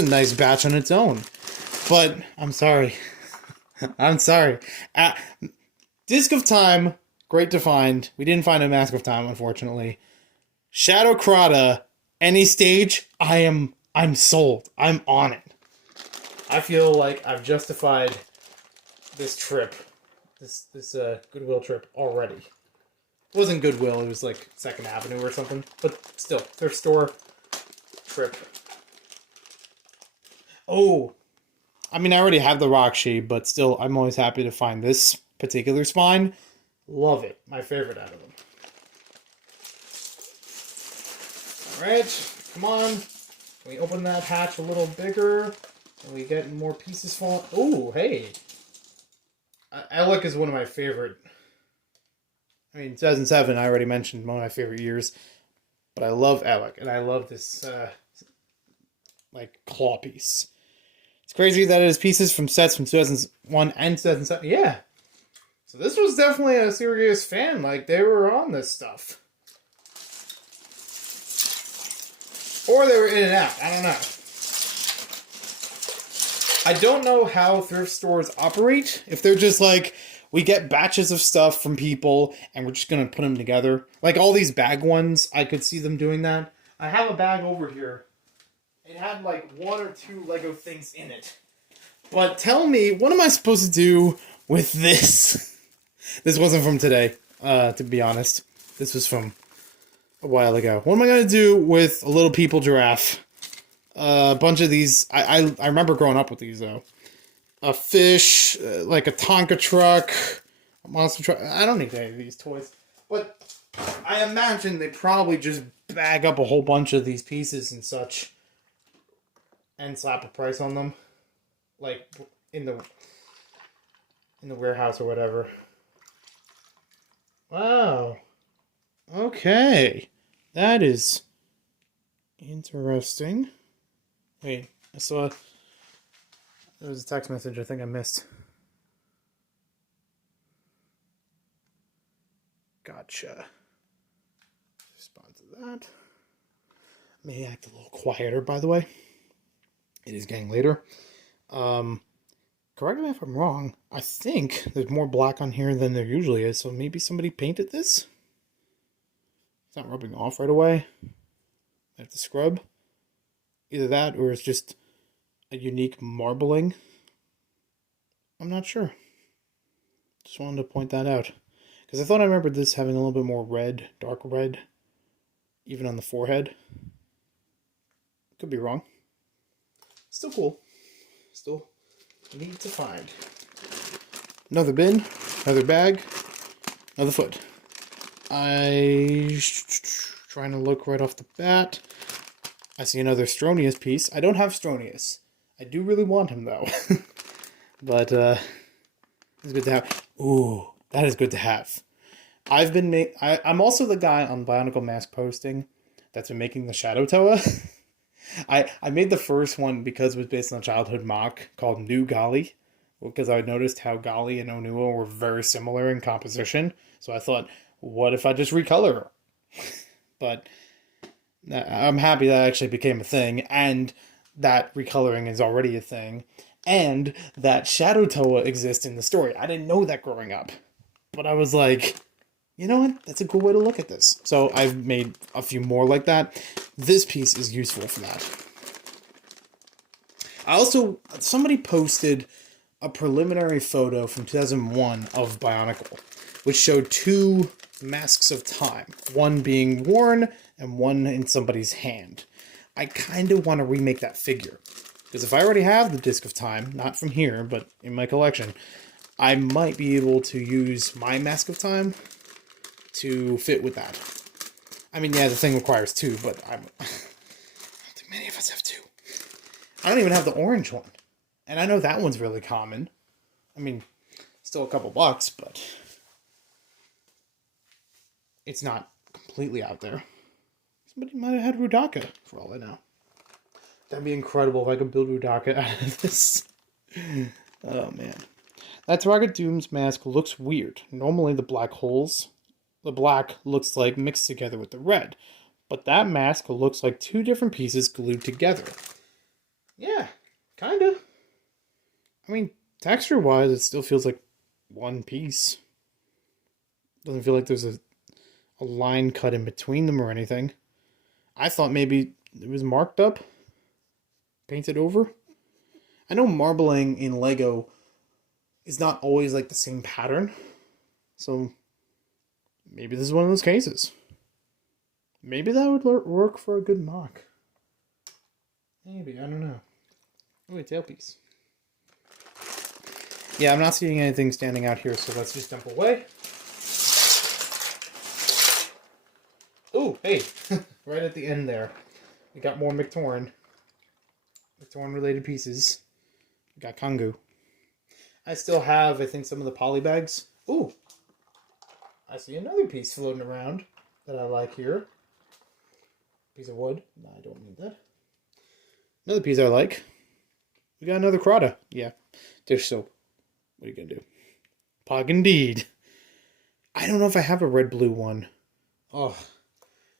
nice batch on its own. But, I'm sorry. I'm sorry. Disc of Time, great to find. We didn't find a Mask of Time, unfortunately. Shadow Crata, any stage, I'm sold. I'm on it. I feel like I've justified this trip. This Goodwill trip already. It wasn't Goodwill, it was like 2nd Avenue or something. But still, thrift store trip. Oh, I mean, I already have the Rakshi, but still, I'm always happy to find this particular spine. Love it. My favorite out of them. Alright, come on. Can we open that hatch a little bigger? Can we get more pieces falling? Oh, hey. Alec is one of my favorite. I mean, 2007, I already mentioned, one of my favorite years. But I love Alec, and I love this, like, claw piece. It's crazy that it is pieces from sets from 2001 and 2007. Yeah. So this was definitely a serious fan. Like, they were on this stuff. Or they were in and out. I don't know. I don't know how thrift stores operate. If they're just like, we get batches of stuff from people and we're just going to put them together. Like all these bag ones, I could see them doing that. I have a bag over here. it had like 1 or 2 Lego things in it. But tell me, what am I supposed to do with this? This wasn't from today, to be honest. This was from a while ago. What am I going to do with a little people giraffe? A bunch of these. I remember growing up with these, though. A fish, like a Tonka truck, a monster truck. I don't need any of these toys. But I imagine they probably just bag up a whole bunch of these pieces and such. And slap a price on them. Like, in the warehouse or whatever. Wow. Okay. That is interesting. Wait, I saw... There was a text message I think I missed. Gotcha. Respond to that. May act a little quieter, by the way. It is getting later. Correct me if I'm wrong. I think there's more black on here than there usually is, so maybe somebody painted this? It's not rubbing off right away. I have to scrub. Either that or it's just a unique marbling. I'm not sure. Just wanted to point that out. Because I thought I remembered this having a little bit more red, dark red, even on the forehead. Could be wrong. Still cool. Still neat to find. Another bin, another bag, another foot. Trying to look right off the bat. I see another Stronius piece. I don't have Stronius. I do really want him, though. But, it's good to have. Ooh, that is good to have. I'm also the guy on Bionicle Mask posting that's been making the Shadow Toa. I made the first one because it was based on a childhood mock called New Golly. Because I noticed how Golly and Onua were very similar in composition. So I thought, what if I just recolor her? But I'm happy that actually became a thing. And that recoloring is already a thing. And that Shadow Toa exists in the story. I didn't know that growing up. But I was like, you know what? That's a cool way to look at this. So I've made a few more like that. This piece is useful for that. Somebody posted a preliminary photo from 2001 of Bionicle, which showed 2 masks of time. One being worn and one in somebody's hand. I kind of want to remake that figure. Because if I already have the Disc of Time, not from here, but in my collection, I might be able to use my Mask of Time to fit with that. I mean, yeah, the thing requires 2, but I don't think many of us have 2. I don't even have the orange one. And I know that one's really common. I mean, still a couple bucks, but it's not completely out there. Somebody might have had Rudaka, for all I know. That'd be incredible if I could build Rudaka out of this. Oh, man. That Taragudum's mask looks weird. Normally the black looks like mixed together with the red. But that mask looks like 2 different pieces glued together. Yeah, kinda. I mean, texture-wise, it still feels like one piece. Doesn't feel like there's a line cut in between them or anything. I thought maybe it was marked up. Painted over. I know marbling in Lego is not always like the same pattern. So maybe this is one of those cases. Maybe that would work for a good mock. Maybe, I don't know. Oh, a tailpiece. Yeah, I'm not seeing anything standing out here, so let's just dump away. Oh, hey, right at the end there. We got more McTorn related pieces. We got Kangu. I still have, I think, some of the poly bags. Ooh, I see another piece floating around that I like here. Piece of wood. No, I don't need that. Another piece I like. We got another Crota. Yeah, dish soap. What are you gonna do? Pog indeed. I don't know if I have a red-blue one. Oh,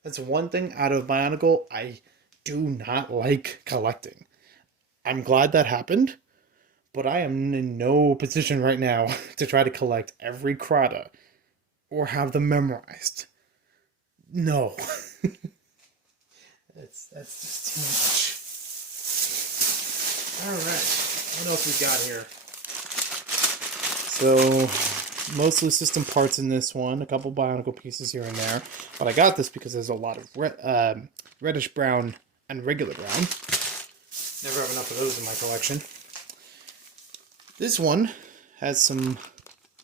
that's one thing out of Bionicle I do not like collecting. I'm glad that happened, but I am in no position right now to try to collect every Crota or have them memorized. No. That's just too much. Alright, what else we got here? So, mostly system parts in this one, a couple Bionicle pieces here and there. But I got this because there's a lot of reddish brown and regular brown. Never have enough of those in my collection. This one has some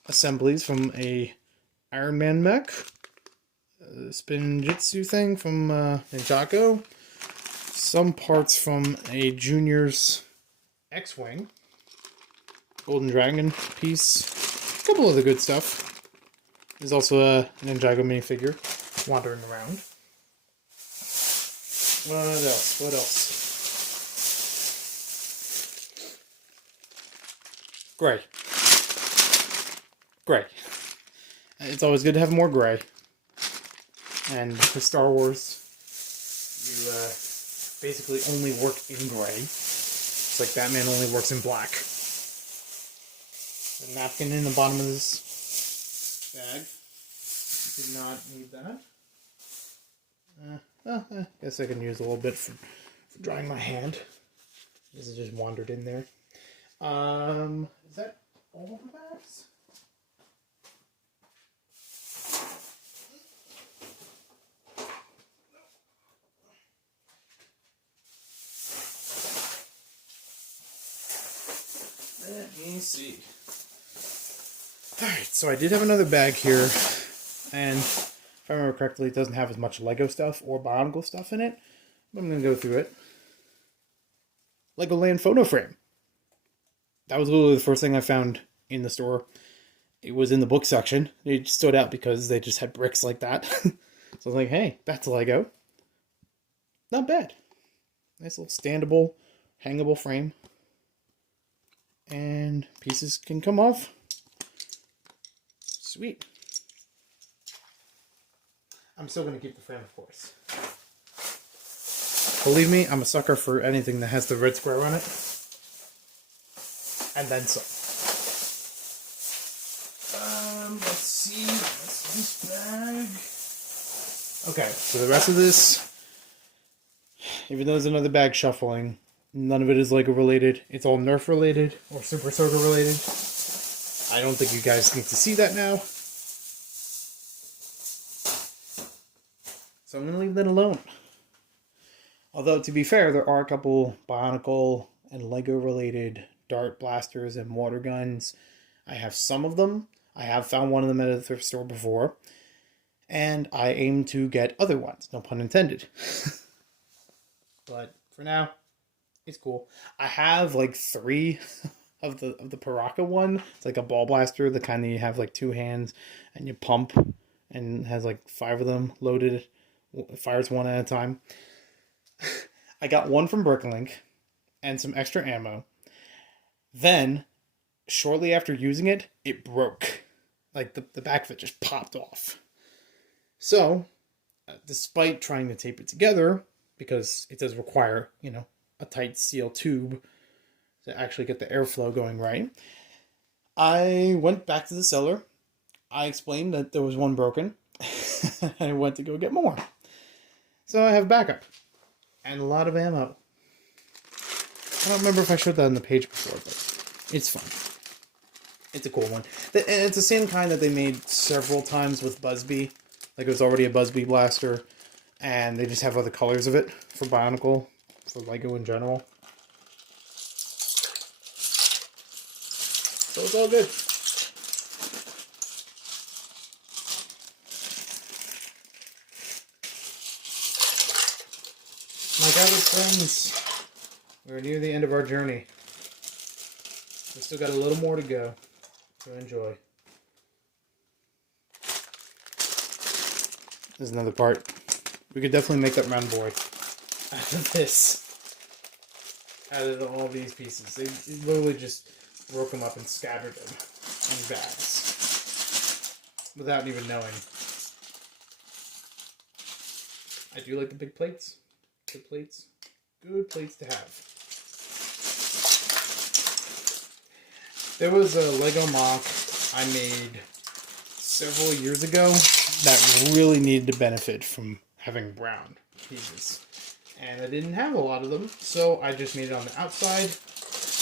assemblies from a Iron Man mech, spin jitsu thing from Ninjago, some parts from a Junior's X-Wing, Golden Dragon piece, a couple other good stuff. There's also a Ninjago minifigure wandering around. What else? What else? Gray. Gray. It's always good to have more gray. And for Star Wars, you basically only work in gray. It's like Batman only works in black. The napkin in the bottom of this bag. Did not need that. I guess I can use a little bit for drying my hand. This has just wandered in there. Is that all the bags? Let me see. Alright, so I did have another bag here, and if I remember correctly, it doesn't have as much Lego stuff or Bionicle stuff in it, but I'm going to go through it. Legoland photo frame. That was literally the first thing I found in the store. It was in the book section. It stood out because they just had bricks like that. So I was like, hey, that's Lego. Not bad. Nice little standable, hangable frame. And pieces can come off. Sweet. I'm still going to keep the frame, of course. Believe me, I'm a sucker for anything that has the red square on it. And then some. Let's see. What's this bag? Okay, so the rest of this, even though there's another bag shuffling, none of it is Lego related. It's all Nerf related or Super Soaker related. I don't think you guys need to see that now. So I'm going to leave that alone. Although, to be fair, there are a couple Bionicle and Lego related dart blasters and water guns. I have some of them. I have found one of them at a thrift store before. And I aim to get other ones. No pun intended. But for now, it's cool. I have like 3 of the Paraka one. It's like a ball blaster, the kind that you have like 2 hands and you pump, and has like 5 of them loaded. It fires one at a time. I got one from Bricklink and some extra ammo. Then, shortly after using it, it broke. Like, the back of it just popped off. So, despite trying to tape it together, because it does require, you know, a tight seal tube to actually get the airflow going right, I went back to the seller. I explained that there was one broken. I went to go get more. So I have backup. And a lot of ammo. I don't remember if I showed that on the page before, but it's fun. It's a cool one. And it's the same kind that they made several times with Busby. Like, it was already a Busby blaster. And they just have other colors of it for Bionicle, for Lego in general. So it's all good. My gathered friends, we're near the end of our journey. We still got a little more to go, so enjoy. There's another part. We could definitely make that round boy out of this. Out of all these pieces. They literally just broke them up and scattered them in bags. Without even knowing. I do like the big plates. Good plates. Good plates to have. There was a Lego mock I made several years ago that really needed to benefit from having brown pieces. And I didn't have a lot of them, so I just made it on the outside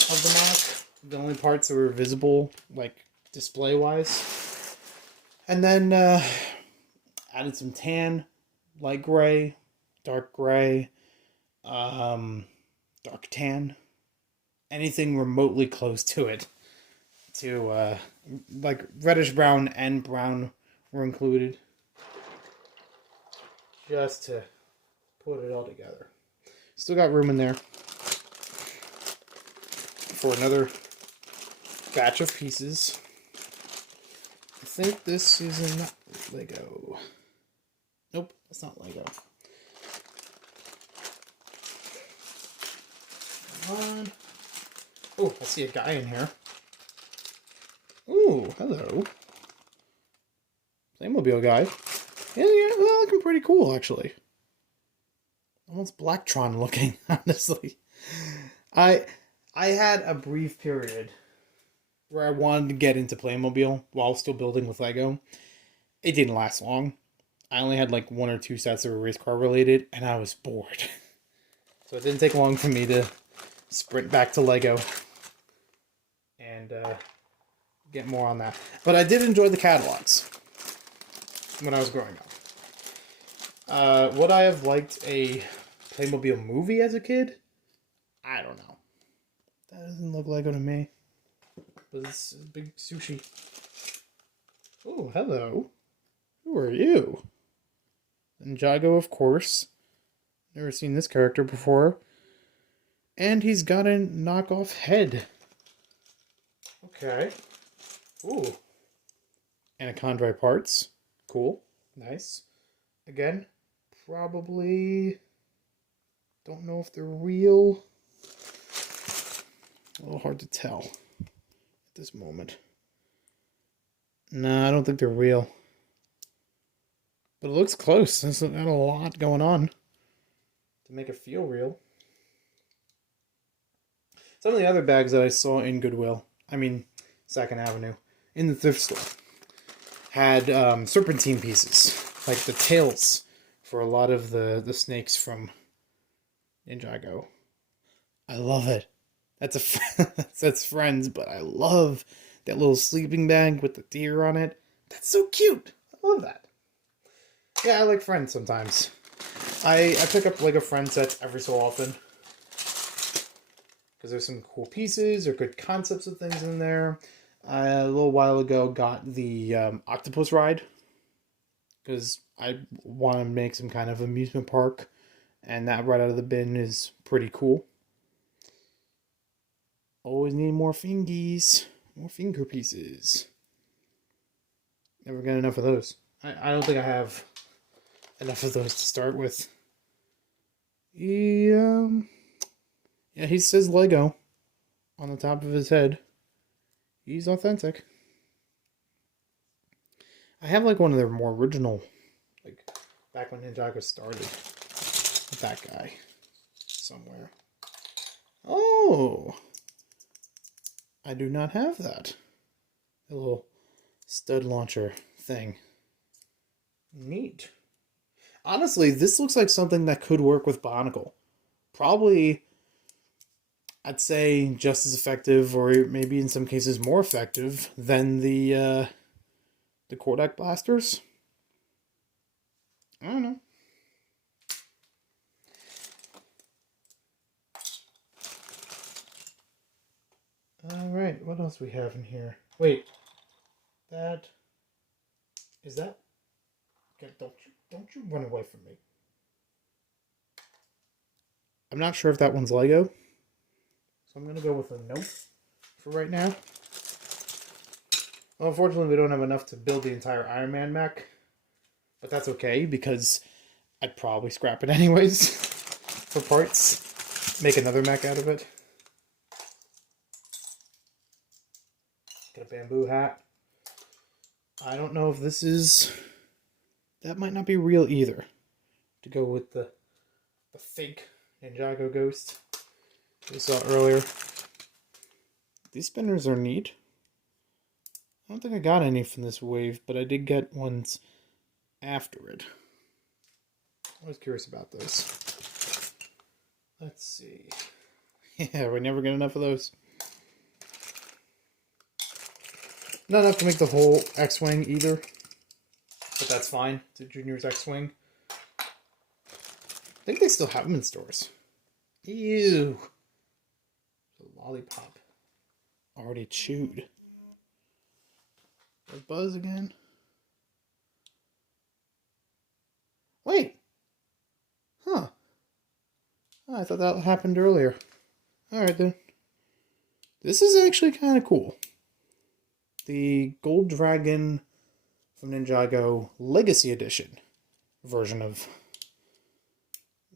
of the mask. The only parts that were visible, like display-wise. And then added some tan, light gray, dark gray, dark tan. Anything remotely close to it. To, like, reddish brown and brown were included. Just to put it all together. Still got room in there for another batch of pieces. I think this is not Lego. Nope, that's not Lego. Come on. Oh, I see a guy in here. Ooh, hello. Playmobil guy. Yeah, well, looking pretty cool, actually. Almost Blacktron looking, honestly. I had a brief period where I wanted to get into Playmobil while still building with Lego. It didn't last long. I only had like 1 or 2 sets that were race car related, and I was bored. So it didn't take long for me to sprint back to Lego and get more on that. But I did enjoy the catalogs when I was growing up. Would I have liked a Playmobil movie as a kid? I don't know. That doesn't look Lego to me. But it's a big sushi. Oh, hello. Who are you? Ninjago, of course. Never seen this character before. And he's got a knockoff head. Okay. Ooh. Anachondri parts. Cool. Nice. Again, probably don't know if they're real. A little hard to tell at this moment. No, I don't think they're real. But it looks close. There's not a lot going on to make it feel real. Some of the other bags that I saw in Goodwill, I mean 2nd Avenue, in the thrift store, had serpentine pieces, like the tails for a lot of the snakes from Ninjago. I love it. That's Friends, but I love that little sleeping bag with the deer on it. That's so cute. I love that. Yeah, I like Friends sometimes. I pick up Lego Friends sets every so often. Because there's some cool pieces or good concepts of things in there. A little while ago got the octopus ride. Because I want to make some kind of amusement park. And that right out of the bin is pretty cool. Always need more fingies. More finger pieces. Never get enough of those. I don't think I have enough of those to start with. Yeah, he says Lego on the top of his head. He's authentic. I have like one of their more original, like back when Ninjago started. That guy somewhere. Oh, I do not have that. A little stud launcher thing. Neat. Honestly, this looks like something that could work with Bionicle. Probably, I'd say just as effective, or maybe in some cases more effective than the Kodak blasters. I don't know. Alright, what else we have in here? Wait. That... Is that... Okay, don't you run away from me. I'm not sure if that one's Lego. So I'm going to go with a nope for right now. Well, unfortunately, we don't have enough to build the entire Iron Man mech. But that's okay, because I'd probably scrap it anyways for parts. Make another mech out of it. Get a bamboo hat. I don't know if this is... That might not be real either. To go with the fake Ninjago ghost we saw earlier. These spinners are neat. I don't think I got any from this wave, but I did get ones after it. I was curious about those. Let's see. Yeah, we never get enough of those. Not enough to make the whole X-Wing either. But that's fine. It's a Junior's X-Wing. I think they still have them in stores. Ew. The lollipop. Already chewed. There's Buzz again. Wait. Huh. Oh, I thought that happened earlier. Alright then. This is actually kind of cool. The Gold Dragon from Ninjago Legacy Edition version of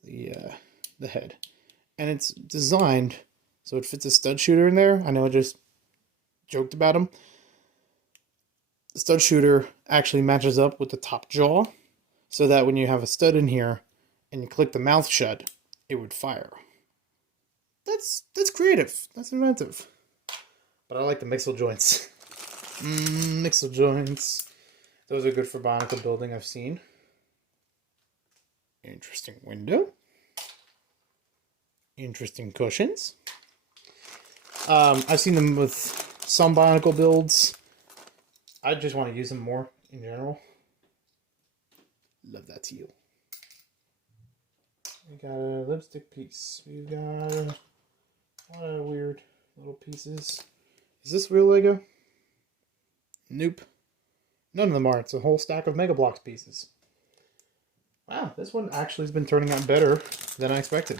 the head. And it's designed so it fits a stud shooter in there. I know I just joked about him. The stud shooter actually matches up with the top jaw, so that when you have a stud in here and you click the mouth shut, it would fire. That's creative. That's inventive. But I like the mixel joints. Mixel joints. Those are good for bionicle building, I've seen. Interesting window. Interesting cushions. I've seen them with some bionicle builds. I just want to use them more in general. Love that teal. We got a lipstick piece. We got a lot of weird little pieces. Is this real Lego? Nope. None of them are. It's a whole stack of Mega Bloks pieces. Wow, this one actually has been turning out better than I expected.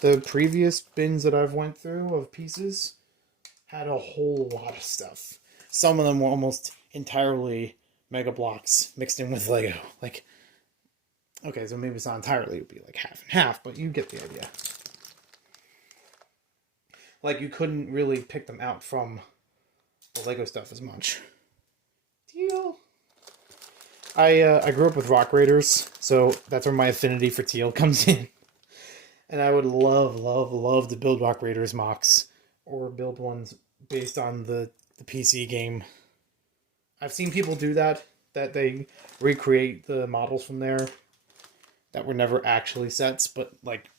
The previous bins that I've went through of pieces had a whole lot of stuff. Some of them were almost entirely Mega Bloks mixed in with Lego. Like, okay, so maybe it's not entirely, it would be like half and half, but you get the idea. Like, you couldn't really pick them out from the Lego stuff as much. Teal. I grew up with Rock Raiders, so that's where my affinity for teal comes in. And I would love to build Rock Raiders mocks, or build ones based on the PC game. I've seen people do that they recreate the models from there that were never actually sets, but like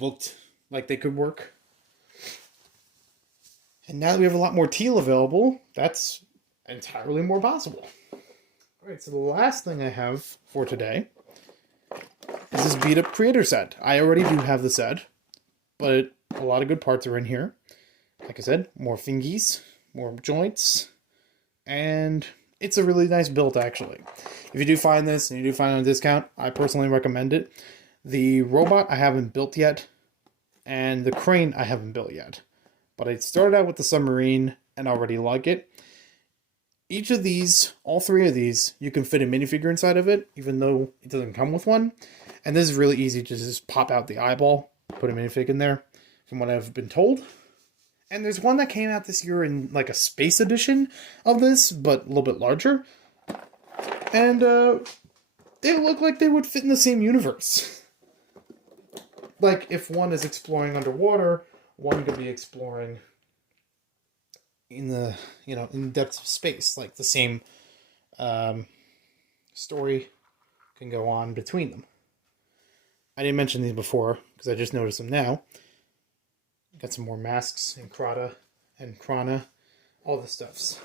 looked like they could work. And now that we have a lot more teal available, that's entirely more possible. Alright, so the last thing I have for today is this beat up creator set. I already do have the set, but a lot of good parts are in here. Like I said, more fingies, more joints, and it's a really nice build actually. If you do find this and you do find it on a discount, I personally recommend it. The robot I haven't built yet, and the crane I haven't built yet. But I started out with the submarine and already like it. Each of these, all three of these, you can fit a minifigure inside of it, even though it doesn't come with one. And this is really easy to just pop out the eyeball, put a minifig in there, from what I've been told. And there's one that came out this year in like a space edition of this, but a little bit larger. And they look like they would fit in the same universe. Like if one is exploring underwater, one could be exploring in the, in the depths of space. Like the same story can go on between them. I didn't mention these before because I just noticed them now. Got some more masks and Krata and Krana, all the stuffs.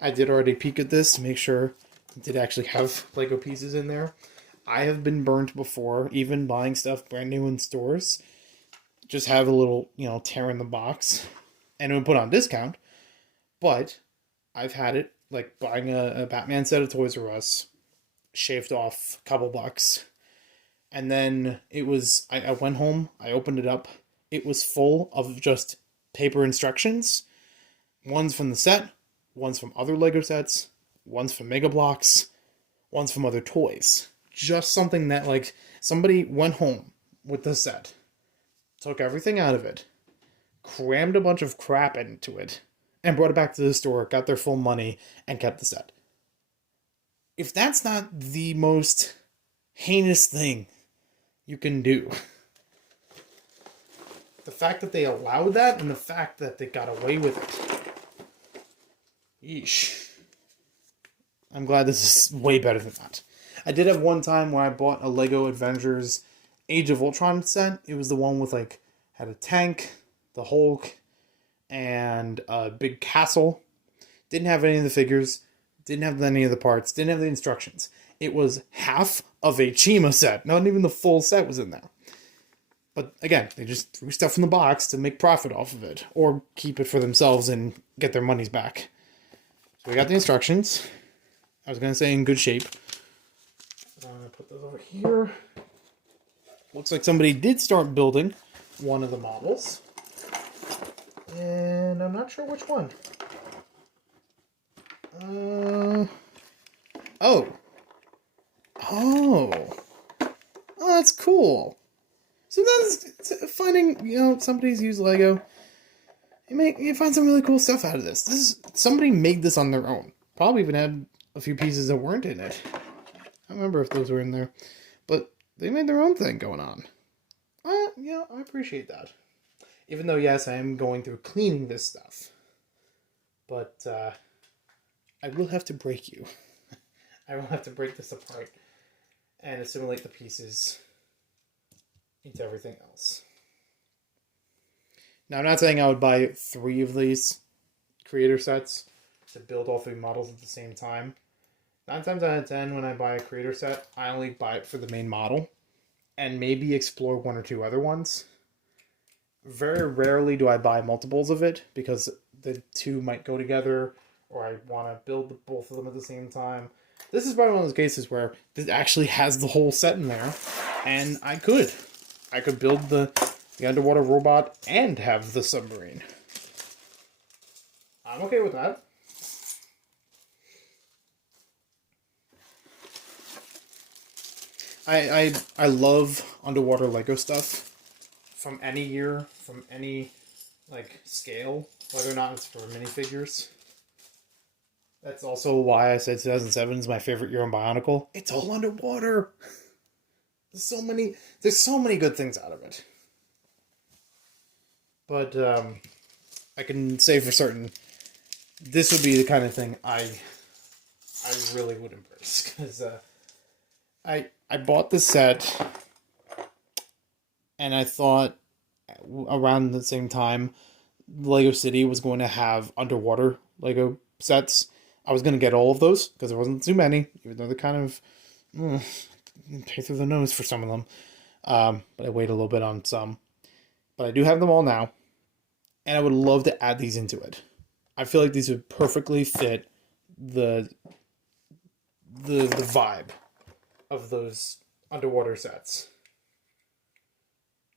I did already peek at this to make sure it did actually have Lego pieces in there. I have been burned before, even buying stuff brand new in stores. Just have a little, tear in the box and it would put on discount. But I've had it, like buying a Batman set at Toys R Us, shaved off a couple bucks. And then it was, I went home, I opened it up. It was full of just paper instructions. One's from the set, one's from other Lego sets, one's from Mega Bloks, one's from other toys. Just something that, like, somebody went home with the set, took everything out of it, crammed a bunch of crap into it, and brought it back to the store, got their full money, and kept the set. If that's not the most heinous thing you can do, the fact that they allowed that, and the fact that they got away with it, yeesh. I'm glad this is way better than that. I did have one time where I bought a Lego Avengers Age of Ultron set. It was the one with, like, had a tank, the Hulk, and a big castle. Didn't have any of the figures, didn't have any of the parts, didn't have the instructions. It was half of a Chima set. Not even the full set was in there. But again, they just threw stuff in the box to make profit off of it. Or keep it for themselves and get their monies back. So we got the instructions. I was going to say in good shape. I'm going to put those over here. Looks like somebody did start building one of the models. And I'm not sure which one. Oh. Oh, that's cool. Sometimes finding, somebody's used Lego, you find some really cool stuff out of this. Somebody made this on their own. Probably even had a few pieces that weren't in it. I don't remember if those were in there, but they made their own thing going on. Yeah, I appreciate that. Even though, yes, I am going through cleaning this stuff, but I will have to break you. I will have to break this apart and assimilate the pieces into everything else. Now, I'm not saying I would buy 3 of these creator sets to build all 3 models at the same time. 9 times out of 10, when I buy a creator set, I only buy it for the main model and maybe explore 1 or 2 other ones. Very rarely do I buy multiples of it because the 2 might go together or I want to build both of them at the same time. This is probably one of those cases where this actually has the whole set in there, and I could build the underwater robot and have the submarine. I'm okay with that. I love underwater Lego stuff from any year, from any scale, whether or not it's for minifigures. That's also why I said 2007 is my favorite year in Bionicle. It's all underwater. There's so many good things out of it. But I can say for certain, this would be the kind of thing I really would embrace, because I bought the set, and I thought around the same time Lego City was going to have underwater Lego sets. I was going to get all of those, because there wasn't too many, even though they're kind of pay through the nose for some of them. But I wait a little bit on some. But I do have them all now, and I would love to add these into it. I feel like these would perfectly fit the vibe of those underwater sets.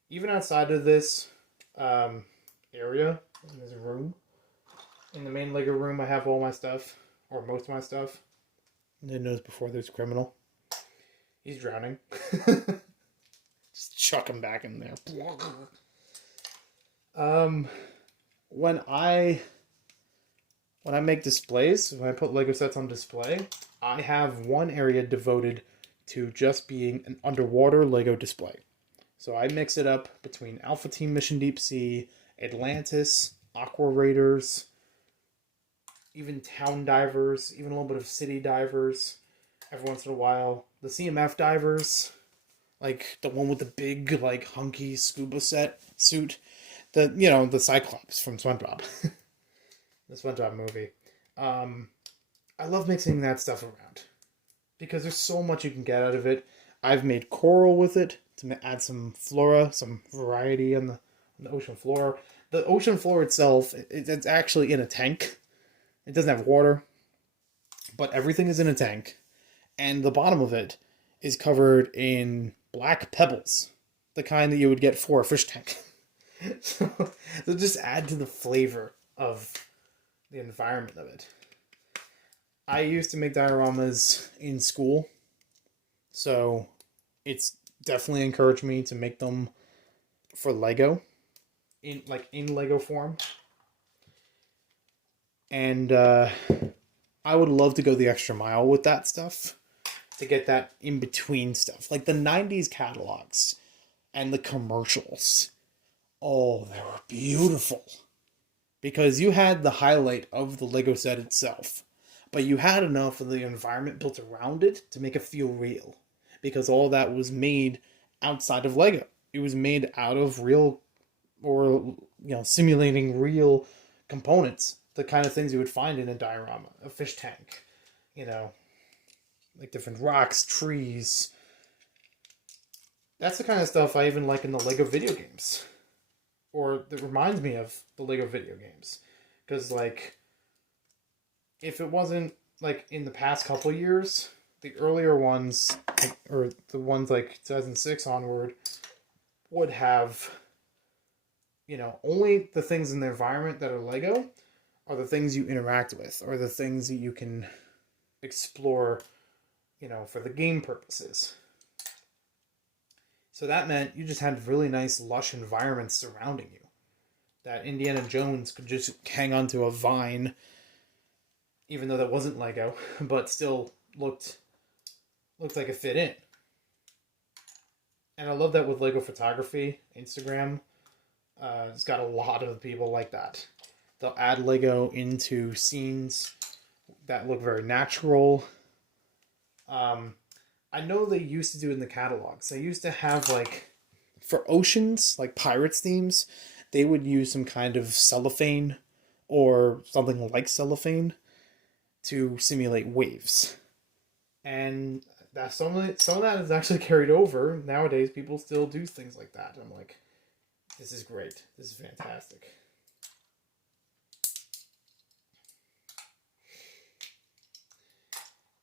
Even outside of this area, there's a room. In the main Lego room, I have all my stuff, or most of my stuff. I didn't notice before there's a criminal. He's drowning. Just chuck him back in there. When I make displays, when I put Lego sets on display, I have one area devoted to just being an underwater Lego display. So I mix it up between Alpha Team Mission Deep Sea, Atlantis, Aqua Raiders, even Town Divers, even a little bit of City Divers. Every once in a while, the CMF Divers, like the one with the big, hunky scuba suit. The Cyclops from SpongeBob. The SpongeBob movie. I love mixing that stuff around, because there's so much you can get out of it. I've made coral with it to add some flora, some variety on the ocean floor. The ocean floor itself, it's actually in a tank. It doesn't have water, but everything is in a tank. And the bottom of it is covered in black pebbles, the kind that you would get for a fish tank. So just add to the flavor of the environment of it. I used to make dioramas in school, so it's definitely encouraged me to make them for Lego, in Lego form. And I would love to go the extra mile with that stuff, to get that in between stuff, like the 90s catalogs and the commercials. Oh, they were beautiful, because you had the highlight of the Lego set itself, but you had enough of the environment built around it to make it feel real, because all that was made outside of Lego. It was made out of real, or simulating real components the kind of things you would find in a diorama. A fish tank, you know, like different rocks, trees. That's the kind of stuff I even like in the Lego video games. Or that reminds me of the Lego video games. Because, like, if it wasn't, like, in the past couple years, the earlier ones, or the ones like 2006 onward, would have, you know, only the things in the environment that are Lego are the things you interact with, or the things that you can explore, you know, for the game purposes. So that meant you just had really nice, lush environments surrounding you. That Indiana Jones could just hang onto a vine, even though that wasn't Lego, but still looked like it fit in. And I love that with Lego photography, Instagram. It's got a lot of people like that. They'll add Lego into scenes that look very natural. I know they used to do it in the catalogs. They used to have, like, for oceans, like pirates themes, they would use some kind of cellophane or something like cellophane to simulate waves. And that some of that is actually carried over. Nowadays, people still do things like that. I'm like, this is great. This is fantastic.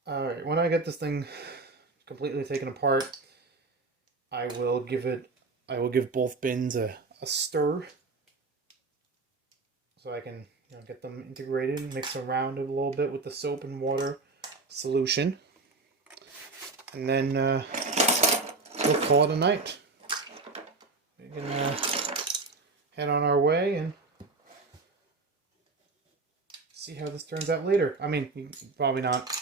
Alright, when I get this thing completely taken apart, I will give both bins a stir, so I can, you know, get them integrated, mix around it a little bit with the soap and water solution, and then we'll call it a night. We can head on our way and see how this turns out later. I mean, you're probably not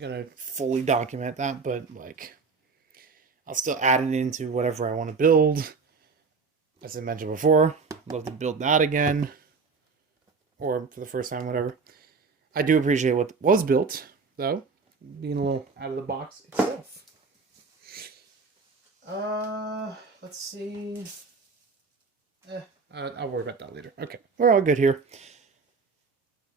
gonna fully document that, but, like, I'll still add it into whatever I want to build. As I mentioned before, I'd love to build that again, or for the first time, whatever. I do appreciate what was built, though, being a little out of the box itself. Let's see. I'll worry about that later. Okay, we're all good here.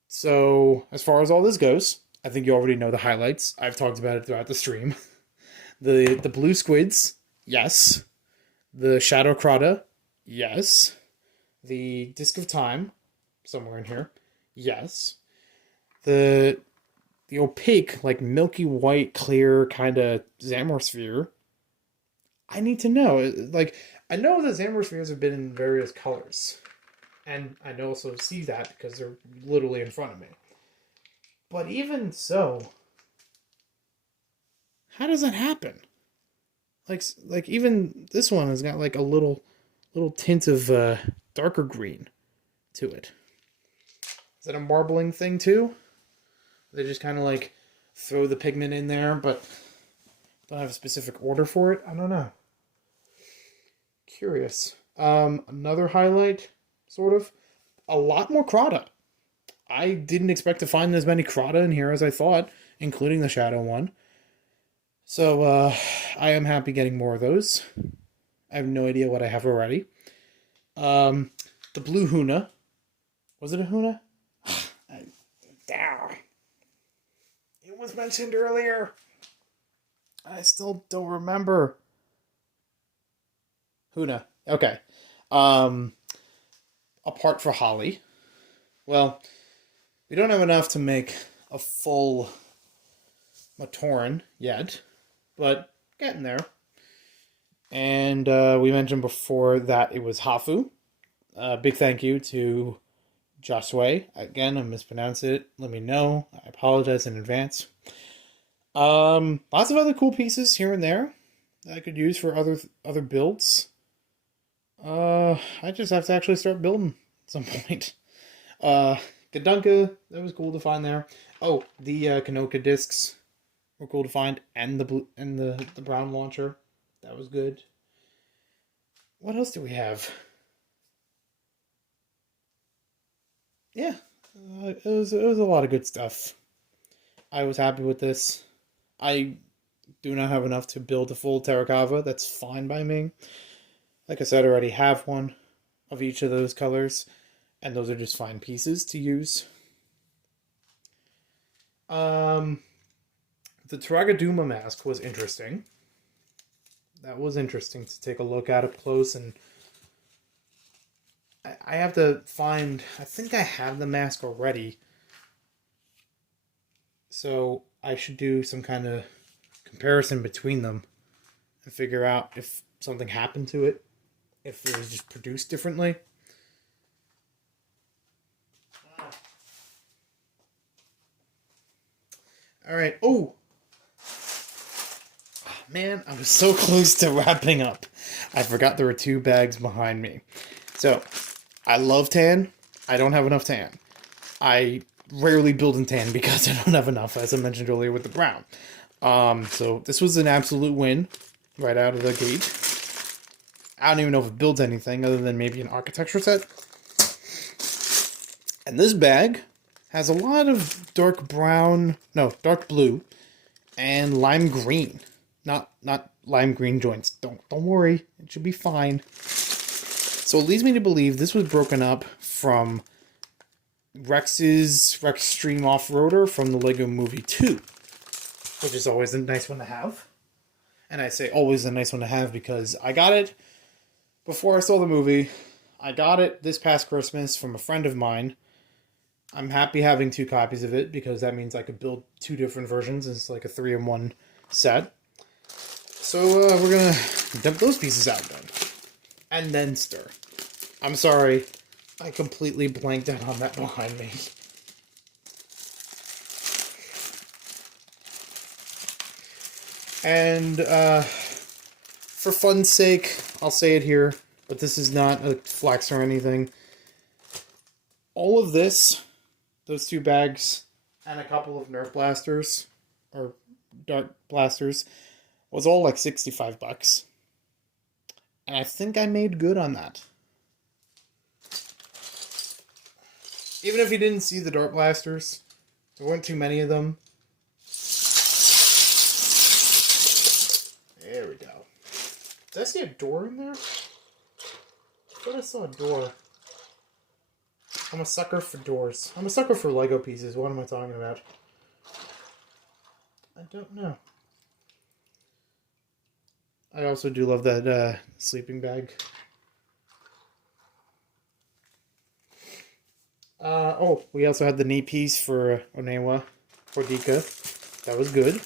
So, as far as all this goes, I think you already know the highlights. I've talked about it throughout the stream. The blue squids, yes. The shadow crata, yes. The disc of time, somewhere in here, yes. The opaque, like milky white, clear kind of Zamor sphere. I need to know. Like, I know the Zamor spheres have been in various colors, and I also see that because they're literally in front of me. But even so, how does that happen? Like even this one has got like a little tint of darker green to it. Is that a marbling thing too? They just kind of like throw the pigment in there, but don't have a specific order for it. I don't know. Curious. Another highlight, sort of, a lot more crata. I didn't expect to find as many crata in here as I thought, including the shadow one. So, I am happy getting more of those. I have no idea what I have already. The blue Huna. Was it a Huna? It was mentioned earlier. I still don't remember. Huna. Okay. A part for Holly. Well, we don't have enough to make a full Nocturne yet, but getting there. And we mentioned before that it was Hafu. Big thank you to Joshua. Again, I mispronounced it. Let me know. I apologize in advance. Lots of other cool pieces here and there that I could use for other builds. I just have to actually start building at some point. Gadunka, that was cool to find there. Oh, the Kanoka discs were cool to find, and the blue and the brown launcher. That was good. What else do we have? Yeah, it was a lot of good stuff. I was happy with this. I do not have enough to build a full Taraguduma. That's fine by me. Like I said, I already have one of each of those colors. And those are just fine pieces to use. The Taraguduma Mask was interesting. That was interesting to take a look at up close, and I have to find... I think I have the mask already. So I should do some kind of comparison between them and figure out if something happened to it, if it was just produced differently. All right. Oh, man, I was so close to wrapping up. I forgot there were 2 bags behind me. So, I love tan. I don't have enough tan. I rarely build in tan because I don't have enough, as I mentioned earlier with the brown. So this was an absolute win right out of the gate. I don't even know if it builds anything other than maybe an architecture set. And this bag has a lot of dark blue and lime green. Not lime green joints. Don't worry, it should be fine. So it leads me to believe this was broken up from Rex Extreme Off-Roader from the Lego Movie 2, which is always a nice one to have. And I say always a nice one to have because I got it before I saw the movie. I got it this past Christmas from a friend of mine. I'm happy having 2 copies of it because that means I could build 2 different versions. It's like a 3-in-1 set. So we're going to dump those pieces out then. And then stir. I'm sorry. I completely blanked out on that behind me. And for fun's sake, I'll say it here, but this is not a flex or anything. All of this, those 2 bags, and a couple of Nerf blasters, or dart blasters, was all like $65. And I think I made good on that. Even if you didn't see the dart blasters, there weren't too many of them. There we go. Did I see a door in there? I thought I saw a door. I'm a sucker for doors. I'm a sucker for Lego pieces. What am I talking about? I don't know. I also do love that sleeping bag. We also had the knee piece for Onewa, for Dika. That was good.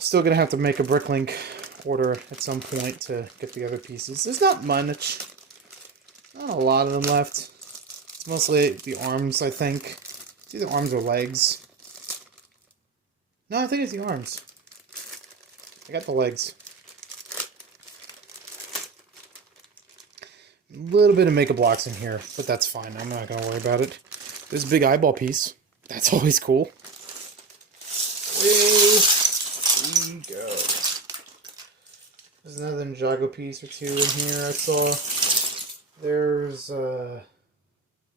Still gonna have to make a bricklink order at some point to get the other pieces. There's not much. Not a lot of them left. It's mostly the arms, I think. It's either arms or legs. No, I think it's the arms. I got the legs. A little bit of makeup blocks in here, but that's fine. I'm not going to worry about it. There's a big eyeball piece. That's always cool. Away we go. There's another Ninjago piece or 2 in here I saw. There's a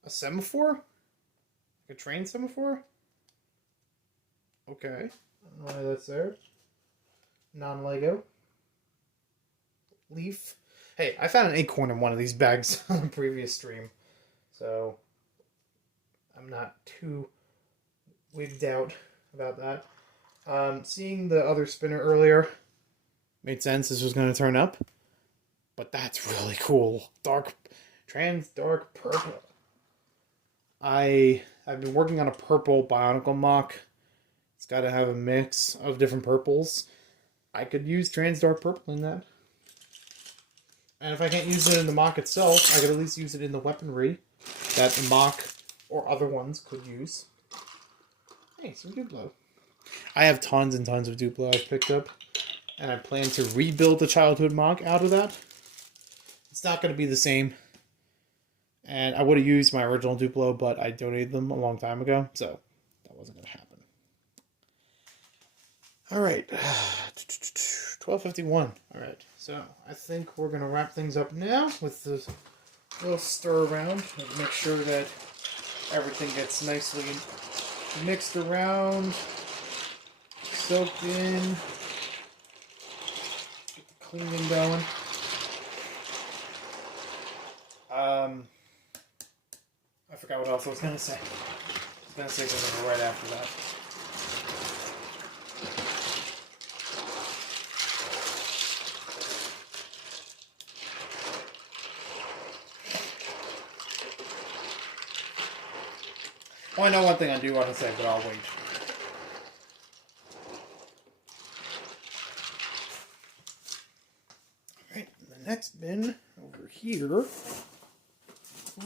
semaphore? Like a train semaphore? Okay. I don't know why that's there. Non-Lego. Leaf. Hey, I found an acorn in one of these bags on a previous stream, so I'm not too wigged out about that. Seeing the other spinner earlier made sense this was going to turn up, but that's really cool. Trans dark purple. I've been working on a purple Bionicle mock. It's got to have a mix of different purples. I could use trans dark purple in that. And if I can't use it in the mock itself, I could at least use it in the weaponry that the mock or other ones could use. Hey, some Duplo. I have tons and tons of Duplo I've picked up, and I plan to rebuild the childhood mock out of that. It's not going to be the same, and I would have used my original Duplo, but I donated them a long time ago, so that wasn't going to happen. Alright, 12:51. Alright, so I think we're going to wrap things up now with this little stir around. Make sure that everything gets nicely mixed around, soaked in, get the cleaning going. forgot what else I was going to say. I was going to say something right after that. Oh, I know one thing I do want to say, but I'll wait. Alright, the next bin over here.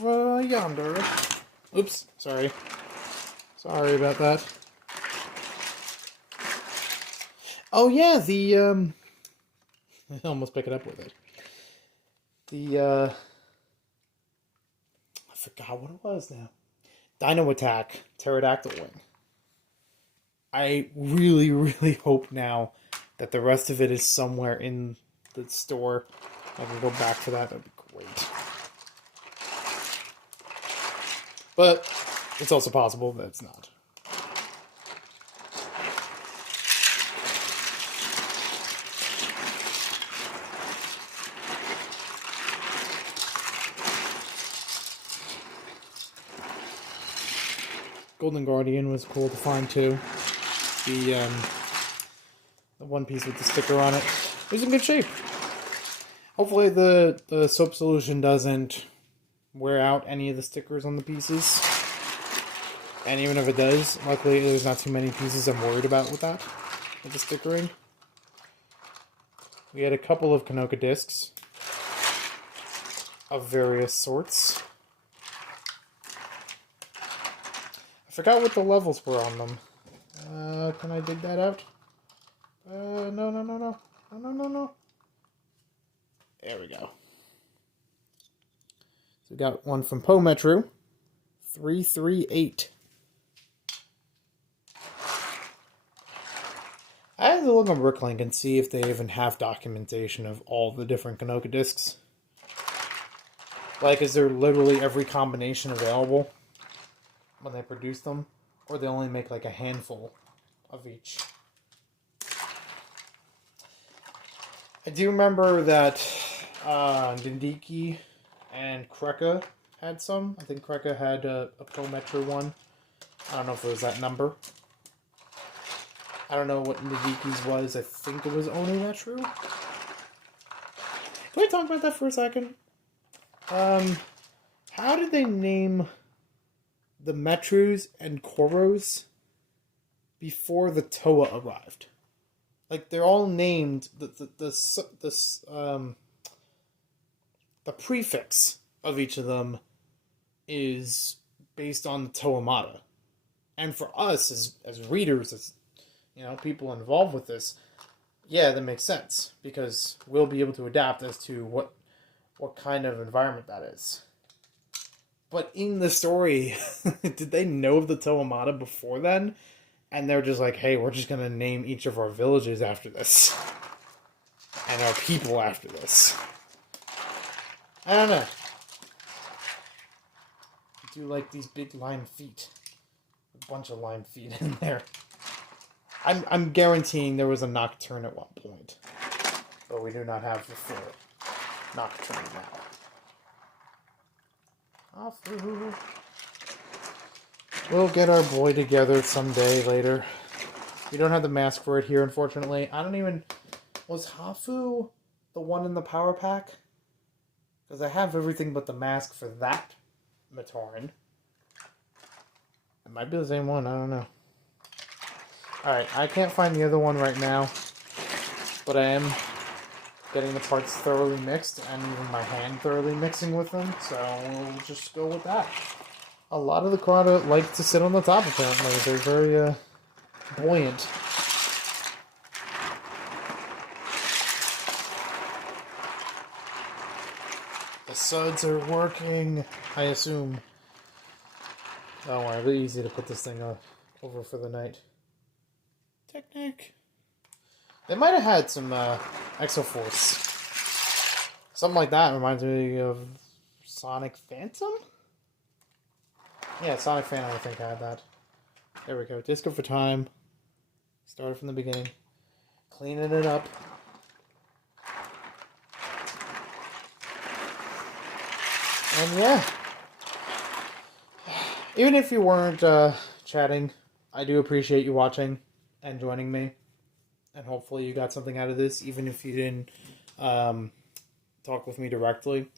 Yonder. Oops, sorry. Sorry about that. Oh yeah, I almost pick it up with it. I forgot what it was now. Dino Attack Pterodactyl Wing. I really, really hope now that the rest of it is somewhere in the store. I can go back to that. That'd be great. But it's also possible that it's not. Golden Guardian was cool to find too. The one piece with the sticker on it was in good shape. Hopefully the soap solution doesn't wear out any of the stickers on the pieces. And even if it does, luckily there's not too many pieces I'm worried about with that, with the stickering. We had a couple of Kanoka discs of various sorts. I forgot what the levels were on them. Can I dig that out? No. There we go. So we got one from Po Metro. 338. I had to look on Bricklink and see if they even have documentation of all the different Kanoka discs. Like, is there literally every combination available when they produce them? Or they only make like a handful of each? I do remember that Dindiki and Kreka had some. I think Kreka had a Pro Metro one. I don't know if it was that number. I don't know what Dindiki's was. I think it was Ono Metro. Can we talk about that for a second? How did they name the Metros and Koros before the Toa arrived? Like, they're all named, the prefix of each of them is based on the Toamata. And for us, as readers, as people involved with this, yeah, that makes sense. Because we'll be able to adapt as to what kind of environment that is. But in the story, did they know of the Toamata before then? And they're just like, hey, we're just going to name each of our villages after this. And our people after this. I don't know. I do like these big lime feet. A bunch of lime feet in there. I'm guaranteeing there was a Nocturne at one point. But we do not have the full Nocturne now. Hafu. We'll get our boy together someday later. We don't have the mask for it here, unfortunately. Was Hafu the one in the power pack? Because I have everything but the mask for that Matoran. It might be the same one, I don't know. Alright, I can't find the other one right now. But I am getting the parts thoroughly mixed, and even my hand thoroughly mixing with them, so we'll just go with that. A lot of the quadra like to sit on the top, apparently. They're very, buoyant. The suds are working, I assume. Don't worry, it'll be easy to put this thing over for the night. Technic. They might have had some Exoforce. Something like that reminds me of Sonic Phantom? Yeah, Sonic Phantom I think had that. There we go. Disco for Time. Started from the beginning. Cleaning it up. And yeah. Even if you weren't chatting, I do appreciate you watching and joining me. And hopefully you got something out of this, even if you didn't talk with me directly.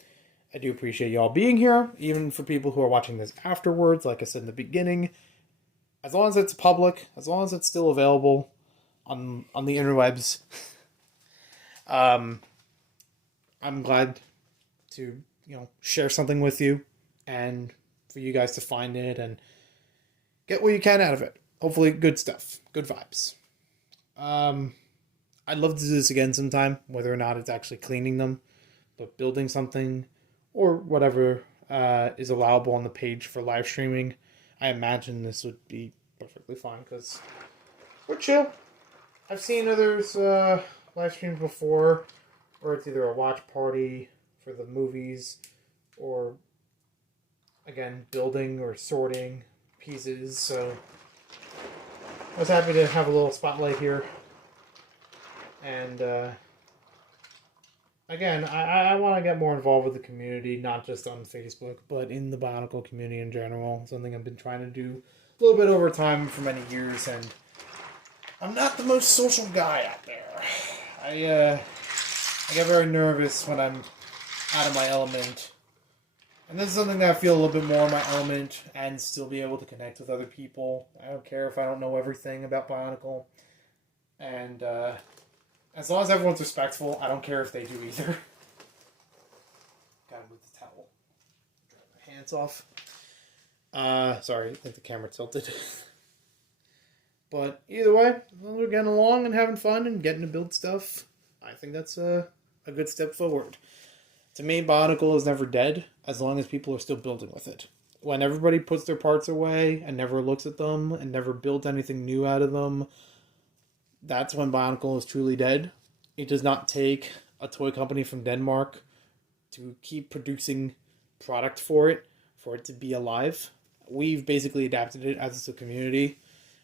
I do appreciate you all being here, even for people who are watching this afterwards, like I said in the beginning. As long as it's public, as long as it's still available on the interwebs, I'm glad to, share something with you and for you guys to find it and get what you can out of it. Hopefully good stuff, good vibes. I'd love to do this again sometime, whether or not it's actually cleaning them, but building something or whatever is allowable on the page for live streaming. I imagine this would be perfectly fine because we're chill. I've seen others live streams before where it's either a watch party for the movies or, again, building or sorting pieces. So I was happy to have a little spotlight here. And again, I want to get more involved with the community, not just on Facebook, but in the Bionicle community in general. Something I've been trying to do a little bit over time for many years, and I'm not the most social guy out there. I get very nervous when I'm out of my element. And this is something that I feel a little bit more in my element and still be able to connect with other people. I don't care if I don't know everything about Bionicle. And as long as everyone's respectful, I don't care if they do either. Gotta move the towel. Dry my hands off. Sorry, I think the camera tilted. But either way, as long as we're getting along and having fun and getting to build stuff, I think that's a good step forward. To me, Bionicle is never dead as long as people are still building with it. When everybody puts their parts away and never looks at them and never builds anything new out of them, that's when Bionicle is truly dead. It does not take a toy company from Denmark to keep producing product for it to be alive. We've basically adapted it as a community,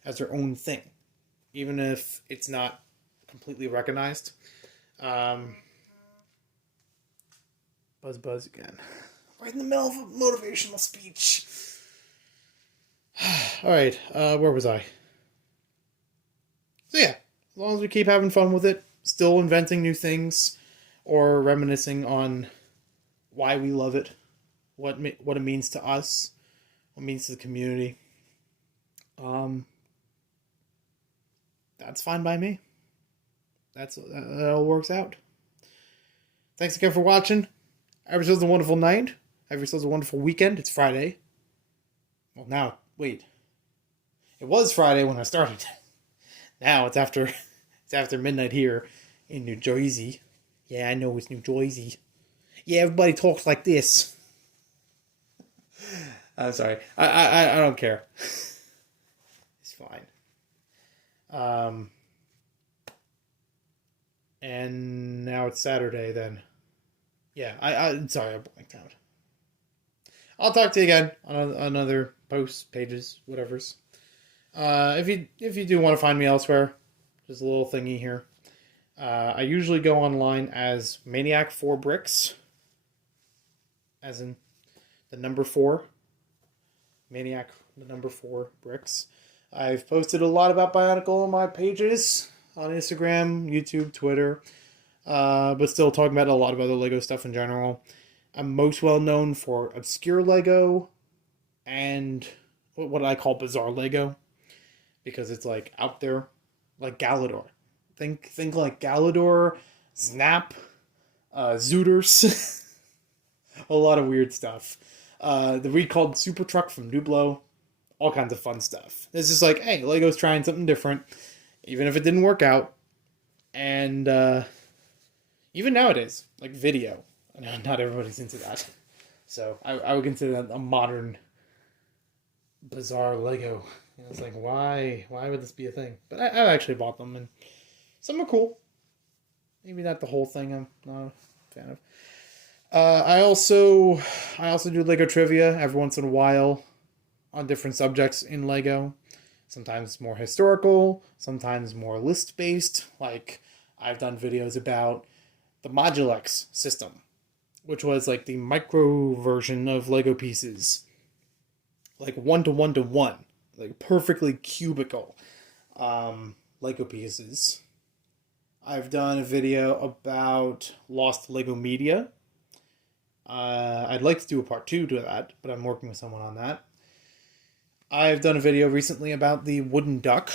as their own thing, even if it's not completely recognized. Buzz again. Right in the middle of a motivational speech. Alright, where was I? So yeah, as long as we keep having fun with it, still inventing new things, or reminiscing on why we love it, what it means to us, what it means to the community, that's fine by me. That all works out. Thanks again for watching. Have yourselves a wonderful night. Have yourselves a wonderful weekend. It's Friday. Well, now, wait. It was Friday when I started. Now it's after midnight here in New Jersey. Yeah, I know it's New Jersey. Yeah, everybody talks like this. I'm sorry. I don't care. It's fine. And now it's Saturday then. Yeah, I'm sorry, I blanked out. I'll talk to you again on other posts, pages, whatever's. If you do want to find me elsewhere, just a little thingy here. I usually go online as Maniac 4 Bricks, as in the number 4. Maniac, the number 4 Bricks. I've posted a lot about Bionicle on my pages on Instagram, YouTube, Twitter, but still talking about a lot of other LEGO stuff in general. I'm most well known for obscure LEGO and what I call bizarre LEGO, because it's like out there, like Galador. Think like Galador, Snap, Zooters, a lot of weird stuff. The recalled Super Truck from Nublo, all kinds of fun stuff. It's just like, hey, LEGO's trying something different, even if it didn't work out. And even nowadays, like video, not everybody's into that. So I would consider that a modern, bizarre LEGO. It's like, why would this be a thing? But I actually bought them, and some are cool. Maybe not the whole thing I'm not a fan of. I also do LEGO trivia every once in a while on different subjects in LEGO. Sometimes more historical, sometimes more list-based. Like, I've done videos about the Modulex system, which was like the micro version of LEGO pieces. like 1-to-1-to-1, like perfectly cubical Lego pieces. I've done a video about lost Lego media. I'd like to do a part 2 to that, but I'm working with someone on that. I've done a video recently about the wooden duck,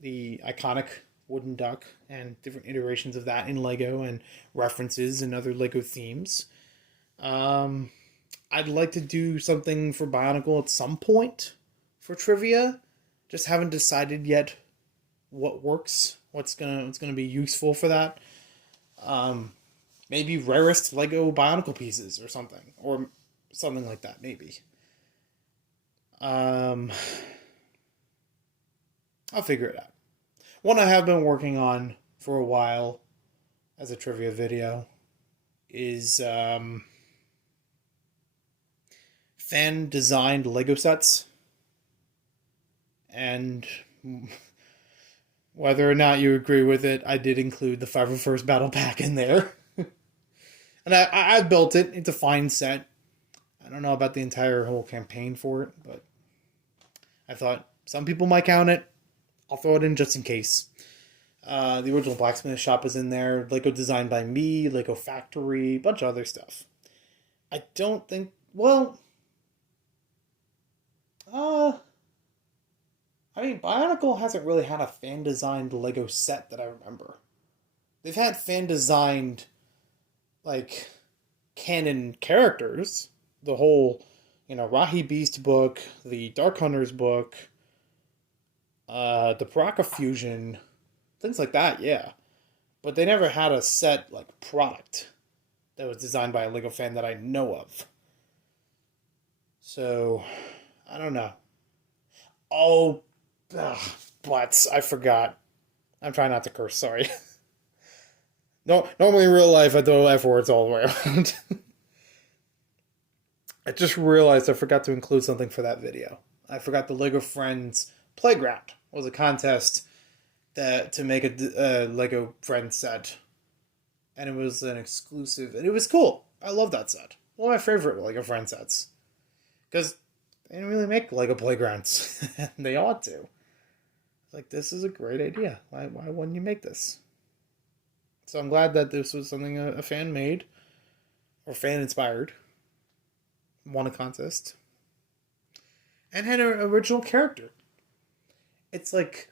the iconic wooden duck, and different iterations of that in Lego and references and other Lego themes. I'd like to do something for Bionicle at some point for trivia. Just haven't decided yet what works, what's gonna be useful for that. Maybe rarest Lego Bionicle pieces or something like that. Maybe. I'll figure it out. One I have been working on for a while as a trivia video is fan designed Lego sets. And whether or not you agree with it, I did include the 501st Battle Pack in there. And I built it. It's a fine set. I don't know about the entire whole campaign for it, but I thought some people might count it. I'll throw it in just in case. The original blacksmith shop is in there. Lego designed by me. Lego factory. A bunch of other stuff. I don't think... Well... I mean, Bionicle hasn't really had a fan-designed Lego set that I remember. They've had fan-designed, like, canon characters. The whole, Rahi Beast book, the Dark Hunters book, the Baraka Fusion, things like that, yeah. But they never had a set, like, product that was designed by a Lego fan that I know of. So, I don't know. Oh, butts. I forgot. I'm trying not to curse, sorry. No, normally in real life I throw F words all the way around. I just realized I forgot to include something for that video. I forgot the Lego Friends Playground was a contest to make a Lego Friends set. And it was an exclusive, and it was cool. I love that set. One of my favorite Lego Friends sets. Because they didn't really make Lego playgrounds. They ought to. Like, this is a great idea. Why wouldn't you make this? So I'm glad that this was something a fan made. Or fan inspired. Won a contest. And had an original character. It's like...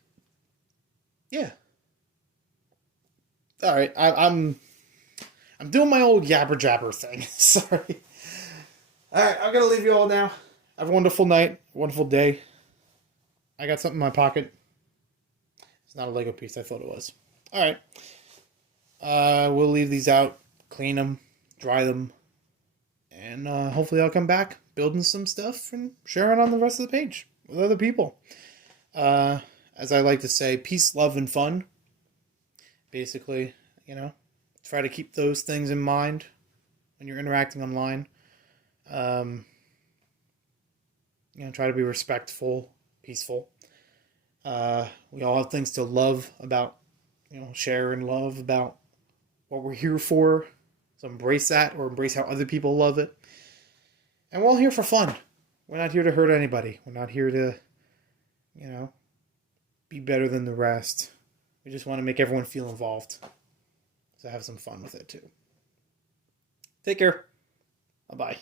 Yeah. Alright, I'm doing my old yabber jabber thing. Sorry. Alright, I'm gonna leave you all now. Have a wonderful night, wonderful day. I got something in my pocket. It's not a Lego piece, I thought it was. Alright. We'll leave these out, clean them, dry them, and hopefully I'll come back building some stuff and share it on the rest of the page with other people. As I like to say, peace, love, and fun. Basically, try to keep those things in mind when you're interacting online. Try to be respectful, peaceful. We all have things to love about, share and love about what we're here for. So embrace that, or embrace how other people love it. And we're all here for fun. We're not here to hurt anybody. We're not here to, be better than the rest. We just want to make everyone feel involved. So have some fun with it too. Take care. Bye-bye.